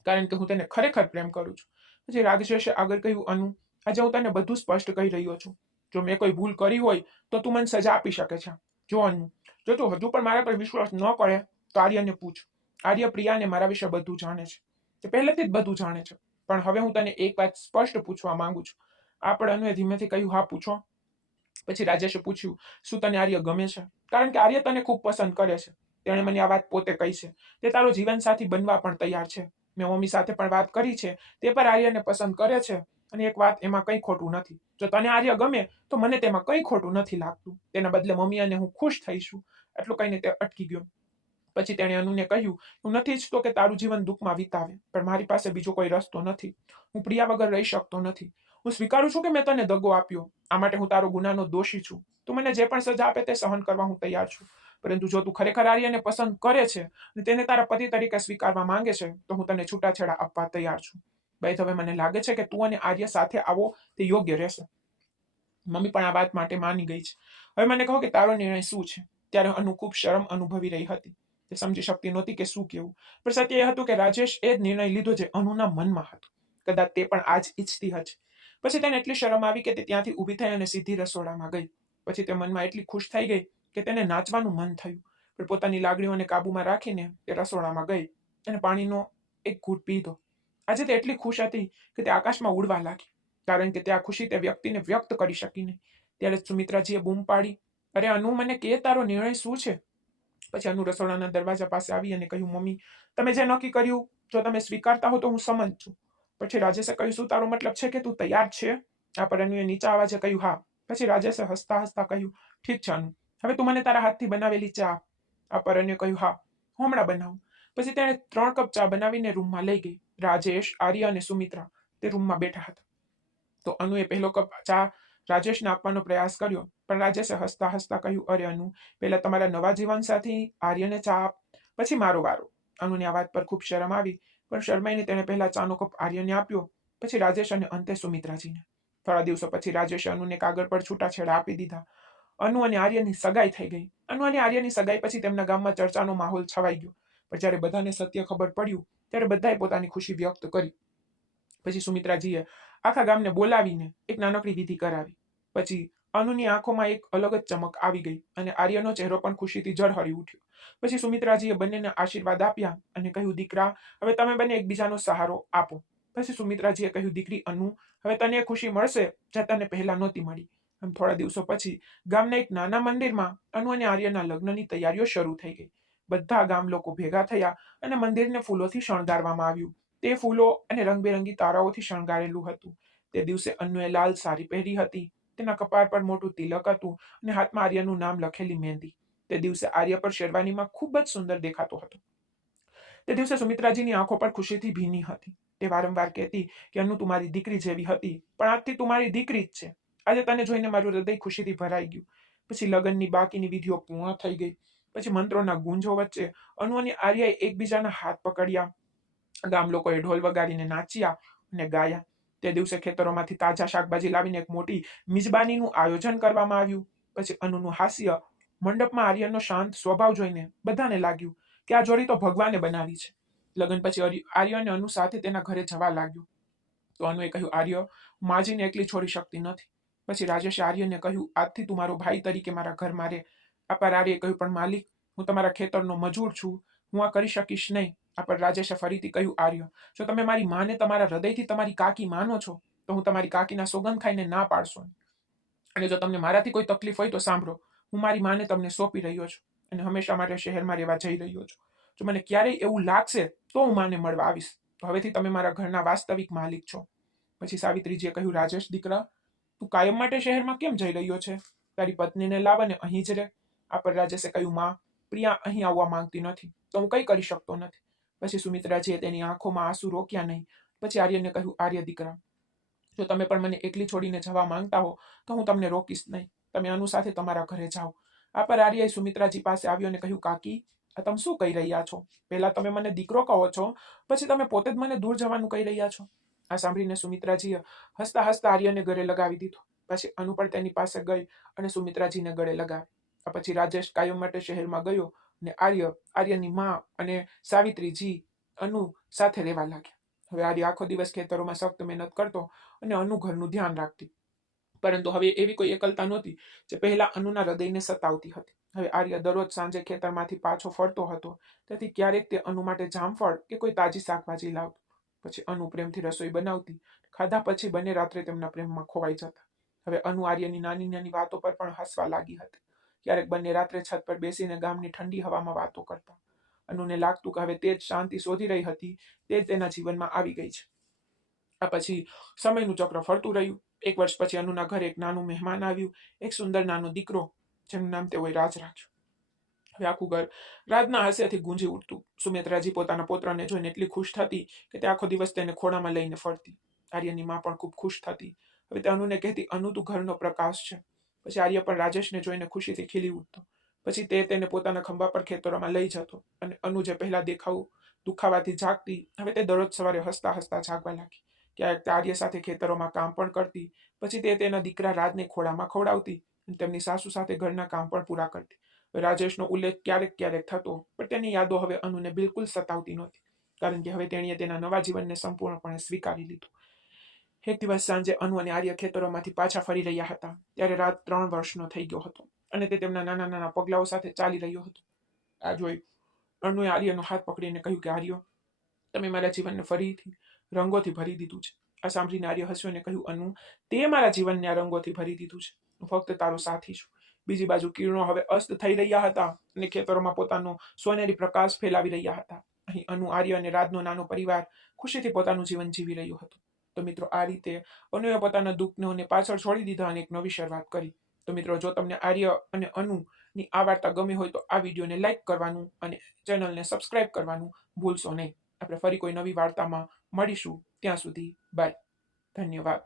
કારણ કે હું તેને ખરેખર પ્રેમ કરું છું. પછી રાજેશે આગળ કહ્યું, અનુ, આજે હું તને બધું સ્પષ્ટ કહી રહ્યો છું. જો મેં કોઈ ભૂલ કરી હોય તો તું મને સજા આપી શકે છે. જો અનુ, જો તું હજુ પણ મારા પર વિશ્વાસ ન કરે તો આર્યને પૂછ. આર્ય પ્રિયાને મારા વિશે બધું જાણે છે. તે પહેલેથી જ બધું જાણે છે. પણ હવે હું તને એક વાત સ્પષ્ટ પૂછવા માંગુ છું. આ પણ અનુએ ધીમેથી કહ્યું, હા, પૂછો. પછી રાજેશે પૂછ્યું, શું તને આર્ય ગમે છે? કારણ કે આર્ય તને ખૂબ પસંદ કરે છે. તેણે મને આ વાત પોતે કહી છે. તે તારો જીવનસાથી બનવા પણ તૈયાર છે. મેં મમ્મી સાથે પણ વાત કરી છે. તે પર આર્યને પસંદ કરે છે. અને એક વાત, એમાં કંઈ ખોટું નથી. જો તને આર્ય ગમે તો મને તેમાં કંઈ ખોટું નથી લાગતું. તેના બદલે મમ્મી અને હું ખુશ થઈશું. એટલું કહીને તે અટકી ગયો. પછી તેણે અનુને કહ્યું, હું નથી ઈચ્છતો કે તારું જીવન દુઃખમાં વિતાવે, પણ મારી પાસે બીજો કોઈ રસ્તો નથી. હું પ્રિયા વગર રહી શકતો નથી. હું સ્વીકારું છું કે મેં તને દગો આપ્યો. આ માટે હું તારો ગુનાનો દોષી છું. તું મને જે પણ સજા આપે તે સહન કરવા હું તૈયાર છું. પરંતુ જો તું ખરેખર આર્યને પસંદ કરે છે અને તેને તારા પતિ તરીકે સ્વીકારવા માંગે છે, તો હું તને છૂટાછેડા આપવા તૈયાર છું. ભાઈ, હવે મને લાગે છે કે તું અને આર્ય સાથે આવો તે યોગ્ય રહેશે. મમ્મી પણ આ વાત માટે માની ગઈ છે. હવે મને કહો કે તારો નિર્ણય શું છે? ત્યારે અનુ ખૂબ શરમ અનુભવી રહી હતી. તે સમજી શકતી નહોતી કે શું કહેવું. પણ સત્ય એ હતું કે રાજેશ એ જ નિર્ણય લીધો જે અનુના મનમાં હતો. કદાચ તે પણ આ જ ઈચ્છતી હશે. પછી તેને એટલી શરમ આવી કે તે ત્યાંથી ઊભી થઈ અને સીધી રસોડામાં ગઈ. પછી તે મનમાં એટલી ખુશ થઈ ગઈ કે તેને નાચવાનું મન થયું. પણ પોતાની લાગણીઓને કાબૂમાં રાખીને તે રસોડામાં ગઈ અને પાણીનો એક ઘૂંટ પીધો. આજે તે એટલી ખુશ હતી કે તે આકાશમાં ઉડવા લાગી, કારણ કે તે આ ખુશી તે વ્યક્તિને વ્યક્ત કરી શકી નહીં. ત્યારે સુમિત્રાજીએ બૂમ પાડી, અરે અનુ, મને કે તારો નિર્ણય શું છે? પછી અનુ રસોડાના દરવાજા પાસે આવી અને કહ્યું, મમ્મી, તમે જે નક્કી કર્યું, જો તમે સ્વીકારતા હો તો હું સમજ છું. પછી રાજેશે કહ્યું, શું તારો મતલબ છે કે તું તૈયાર છે? આ પર અનુએ નીચા અવાજે કહ્યું, હા. પછી રાજેશે હસતા હસતા કહ્યું, ઠીક છે અનુ, હવે તું મને તારા હાથથી બનાવેલી ચા આપ. આ પર અનુએ કહ્યું, હા, હું હમણાં બનાવું. પછી તેણે 3 કપ ચા બનાવીને રૂમમાં લઈ ગઈ. રાજેશ, આર્ય અને સુમિત્રા તે રૂમમાં બેઠા હતા. તો અનુએ પહેલો કપ ચા રાજેશને આપવાનો પ્રયાસ કર્યો, પણ રાજેશે હસતા હસતા કહ્યું, અરે અનુ, પહેલા તમારા નવા જીવનસાથી આર્યને ચા આપ, પછી મારો વારો. અનુને આ વાત પર ખૂબ શરમ આવી, પણ શરમાઈને તેણે પહેલા ચાનો કપ આર્યને આપ્યો, પછી રાજેશ અને અંતે સુમિત્રાજીને. થોડા દિવસો પછી રાજેશે અનુને કાગળ પર છૂટાછેડા આપી દીધા. અનુ અને આર્યની સગાઈ થઈ ગઈ. અનુ અને આર્યની સગાઈ પછી તેમના ગામમાં ચર્ચાનો માહોલ છવાઈ ગયો. પણ જ્યારે બધાને સત્ય ખબર પડ્યું, ત્યારે બધાએ પોતાની ખુશી વ્યક્ત કરી. પછી સુમિત્રાજીએ આખા ગામને બોલાવીને એક નાનકડી વિધિ કરાવી. પછી અનુની આંખોમાં એક અલગ જ ચમક આવી ગઈ અને આર્યનો ચહેરો પણ ખુશીથી ઝળહળી ઉઠ્યો. પછી સુમિત્રાજીએ બંનેને આશીર્વાદ આપ્યા અને કહ્યું, દીકરા, હવે તમે બંને એકબીજાનો સહારો આપો. પછી સુમિત્રાજીએ કહ્યું, દીકરી અનુ, હવે તને એ ખુશી મળશે જે તને પહેલા નહોતી મળી. આમ થોડા દિવસો પછી ગામના એક નાના મંદિરમાં અનુ અને આર્યના લગ્નની તૈયારીઓ શરૂ થઈ ગઈ. બધા ગામ લોકો ભેગા થયા અને મંદિરને ફૂલોથી શણગારવામાં આવ્યું. તે ફૂલો અને રંગબેરંગી તારાઓથી શણગારેલું હતું. તે દિવસે અન્નુએ લાલ સાડી પહેરી હતી. તેના કપાળ પર મોટું તિલક હતું અને હાથમાં આર્યનું નામ લખેલી મહેંદી. તે દિવસે આર્ય પર શેરવાનીમાં ખૂબ જ સુંદર દેખાતો હતો. તે દિવસે સુમિત્રાજીની આંખો પર ખુશીથી ભીની હતી. તે વારંવાર કહેતી કે અનુ, તું મારી દીકરી જેવી હતી, પણ આજથી તું મારી દીકરી જ છે. આજે તને જોઈને મારું હૃદય ખુશીથી ભરાઈ ગયું. પછી લગ્નની બાકીની વિધિઓ પૂર્ણ થઈ ગઈ. પછી મંત્રોના ગુંજો વચ્ચે અનુ અને આર્યએ એકબીજાના હાથ પકડ્યા. ગામ લોકોએ ઢોલ વગાડીને નાચ્યા અને ગાયા. તે દિવસે ખેતરોમાંથી તાજા શાકભાજી લાવીને એક મોટી મિજબાનીનું આયોજન કરવામાં આવ્યું. પછી અનુનું હાસ્ય, મંડપમાં આર્યનો શાંત સ્વભાવ જોઈને બધાને લાગ્યું કે આ જોડી તો ભગવાને બનાવી છે. લગ્ન પછી આર્ય અને અનુ સાથે તેના ઘરે જવા લાગ્યો. તો અનુએ કહ્યું, આર્ય, હું માજીને એકલી છોડી શકતી નથી. પછી રાજેશે આર્યને કહ્યું, આજથી તું મારો ભાઈ તરીકે મારા ઘરમાં રહે. આ પર આર્યએ કહ્યું, પણ માલિક, હું તમારા ખેતરનો મજૂર છું, હું આ કરી શકીશ નહીં. આ પર રાજેશે ફરીથી કહ્યું, આર્ય, જો તમે મારી માને તમારા હૃદયથી તમારી કાકી માનો છો, તો હું તમારી કાકીના સોગંદ ખાઈને ના પાડશો. અને જો તમને મારાથી કોઈ તકલીફ હોય તો સાંભળો, હું મારી માને તમને સોંપી રહ્યો છું અને હંમેશા માટે શહેરમાં રહેવા જઈ રહ્યો છું. જો મને ક્યારેય એવું લાગશે તો હું માને મળવા આવીશ. તો હવેથી તમે મારા ઘરના વાસ્તવિક માલિક છો. પછી સાવિત્રીજીએ કહ્યું, રાજેશ દીકરા, તું કાયમ માટે શહેરમાં કેમ જઈ રહ્યો છે? તારી પત્નીને લાવ અને અહીં જ રહે. આ પર રાજેશે કહ્યું, માં, પ્રિયા અહીં આવવા માંગતી નથી, તો હું કંઈ કરી શકતો નથી. પછી સુમિત્રાજીએ તેની આંખોમાં આંસુ રોક્યા નહીં. પછી આર્યને કહ્યું, આર્ય દીકરા, જો તમે પણ મને એકલી છોડીને જવા માંગતા હો તો હું તમને રોકીશ નહીં. તમે અનુ સાથે તમારા ઘરે જાઓ. આ પર આર્યએ સુમિત્રાજી પાસે આવ્યો અને કહ્યું, કાકી, આ તમે શું કહી રહ્યા છો? પહેલા તમે મને દીકરો કહો છો, પછી તમે પોતે જ મને દૂર જવાનું કહી રહ્યા છો. આ સાંભળીને સુમિત્રાજીએ હસતા હસતા આર્યને ગળે લગાવી દીધો. પછી અનુ પણ તેની પાસે ગઈ અને સુમિત્રાજીને ગળે લગાવી. આ પછી રાજેશ કાયમ માટે શહેરમાં ગયો અને આર્યની મા અને સાવિત્રીજી અનુ સાથે રહેવા લાગ્યા. હવે આર્ય આખો દિવસ ખેતરોમાં સખ્ત મહેનત કરતો અને અનુ ઘરનું ધ્યાન રાખતી. પરંતુ હવે એવી કોઈ એકલતા નહોતી જે પહેલા અનુના હૃદયને સતાવતી હતી. હવે આર્ય દરરોજ સાંજે ખેતરમાંથી પાછો ફરતો હતો, તેથી ક્યારેક તે અનુ માટે જામફળ કે કોઈ તાજી શાકભાજી લાવતો. પછી અનુ પ્રેમથી રસોઈ બનાવતી. ખાધા પછી બંને રાત્રે તેમના પ્રેમમાં ખોવાઈ જતા. હવે અનુ આર્યની નાની નાની વાતો પર પણ હસવા લાગી હતી. ક્યારેક બંને રાત્રે છત પર બેસીને ગામની ઠંડી હવામાં વાતો કરતા. અનુને લાગતું કે હવે તે જ શાંતિ શોધી રહી હતી, તે જ તેના જીવનમાં આવી ગઈ છે. આ પછી સમયનું ચક્ર ફરતું રહ્યું. 1 વર્ષ પછી અનુના ઘરે એક નાનું મહેમાન આવ્યું. એક સુંદર નાનો દીકરો, જેનું નામ તેઓએ રાજ રાખ્યું. હવે આખું ઘર રાતના હાસ્યથી ગુંજી ઉઠતું. સુમિત્રાજી પોતાના પુત્રને જોઈને એટલી ખુશ થતી કે તે આખો દિવસ તેને ખોળામાં લઈને ફરતી. આર્યની માં પણ ખૂબ ખુશ થતી. હવે તે અનુને કહેતી, અનુ તું ઘરનો પ્રકાશ છે. પછી આર્ય પણ રાજેશને જોઈને ખુશીથી ખીલી ઉઠતો. પછી તે તેને પોતાના ખંભા પર ખેતરોમાં લઈ જતો અને અનુ જે પહેલા દુખાવાથી જાગતી, હવે તે દરરોજ સવારે હસતા હસતા જાગવા લાગી. ક્યારેક તે આર્ય સાથે ખેતરોમાં કામ પણ કરતી. પછી તે તેના દીકરા રાજને ખોળામાં ખવડાવતી અને તેમની સાસુ સાથે ઘરના કામ પણ પૂરા કરતી. રાજેશનો ઉલ્લેખ ક્યારેક ક્યારેક થતો, પણ તેની યાદો હવે અનુને બિલકુલ સતાવતી નહોતી, કારણ કે હવે તેણીએ તેના નવા જીવનને સંપૂર્ણપણે સ્વીકારી લીધું. એક દિવસ સાંજે અનુ અને આર્ય ખેતરોમાંથી પાછા ફરી રહ્યા હતા. ત્યારે રાત 3 વર્ષનો થઈ ગયો હતો અને તે તેમના નાના નાના પગલાઓ સાથે ચાલી રહ્યો હતો. આ જોઈ અનુએ આર્યનો હાથ પકડીને કહ્યું કે, આર્ય, તમે મારા જીવનને ફરીથી રંગોથી ભરી દીધું છે. આ સાંભળીને આર્ય હસ્યો અને કહ્યું, અનુ, તે મારા જીવનને આ રંગોથી ભરી દીધું છે. હું ફક્ત તારો સાથી છું. બીજી બાજુ કિરણો હવે અસ્ત થઈ રહ્યા હતા અને ખેતરોમાં પોતાનો સોનેરી પ્રકાશ ફેલાવી રહ્યા હતા. અહીં અનુ, આર્ય અને રાજનો નાનો પરિવાર ખુશીથી પોતાનું જીવન જીવી રહ્યું હતું. તો મિત્રો, આ રીતે અનુએ પોતાના દુઃખને પાછળ છોડી દીધા અને એક નવી શરૂઆત કરી. તો મિત્રો, જો તમને આર્ય અને અનુની આ વાર્તા ગમી હોય તો આ વિડીયોને લાઈક કરવાનું અને ચેનલને સબસ્ક્રાઇબ કરવાનું ભૂલશો નહીં. આપણે ફરી કોઈ નવી વાર્તામાં મળીશું. ત્યાં સુધી બાય. ધન્યવાદ.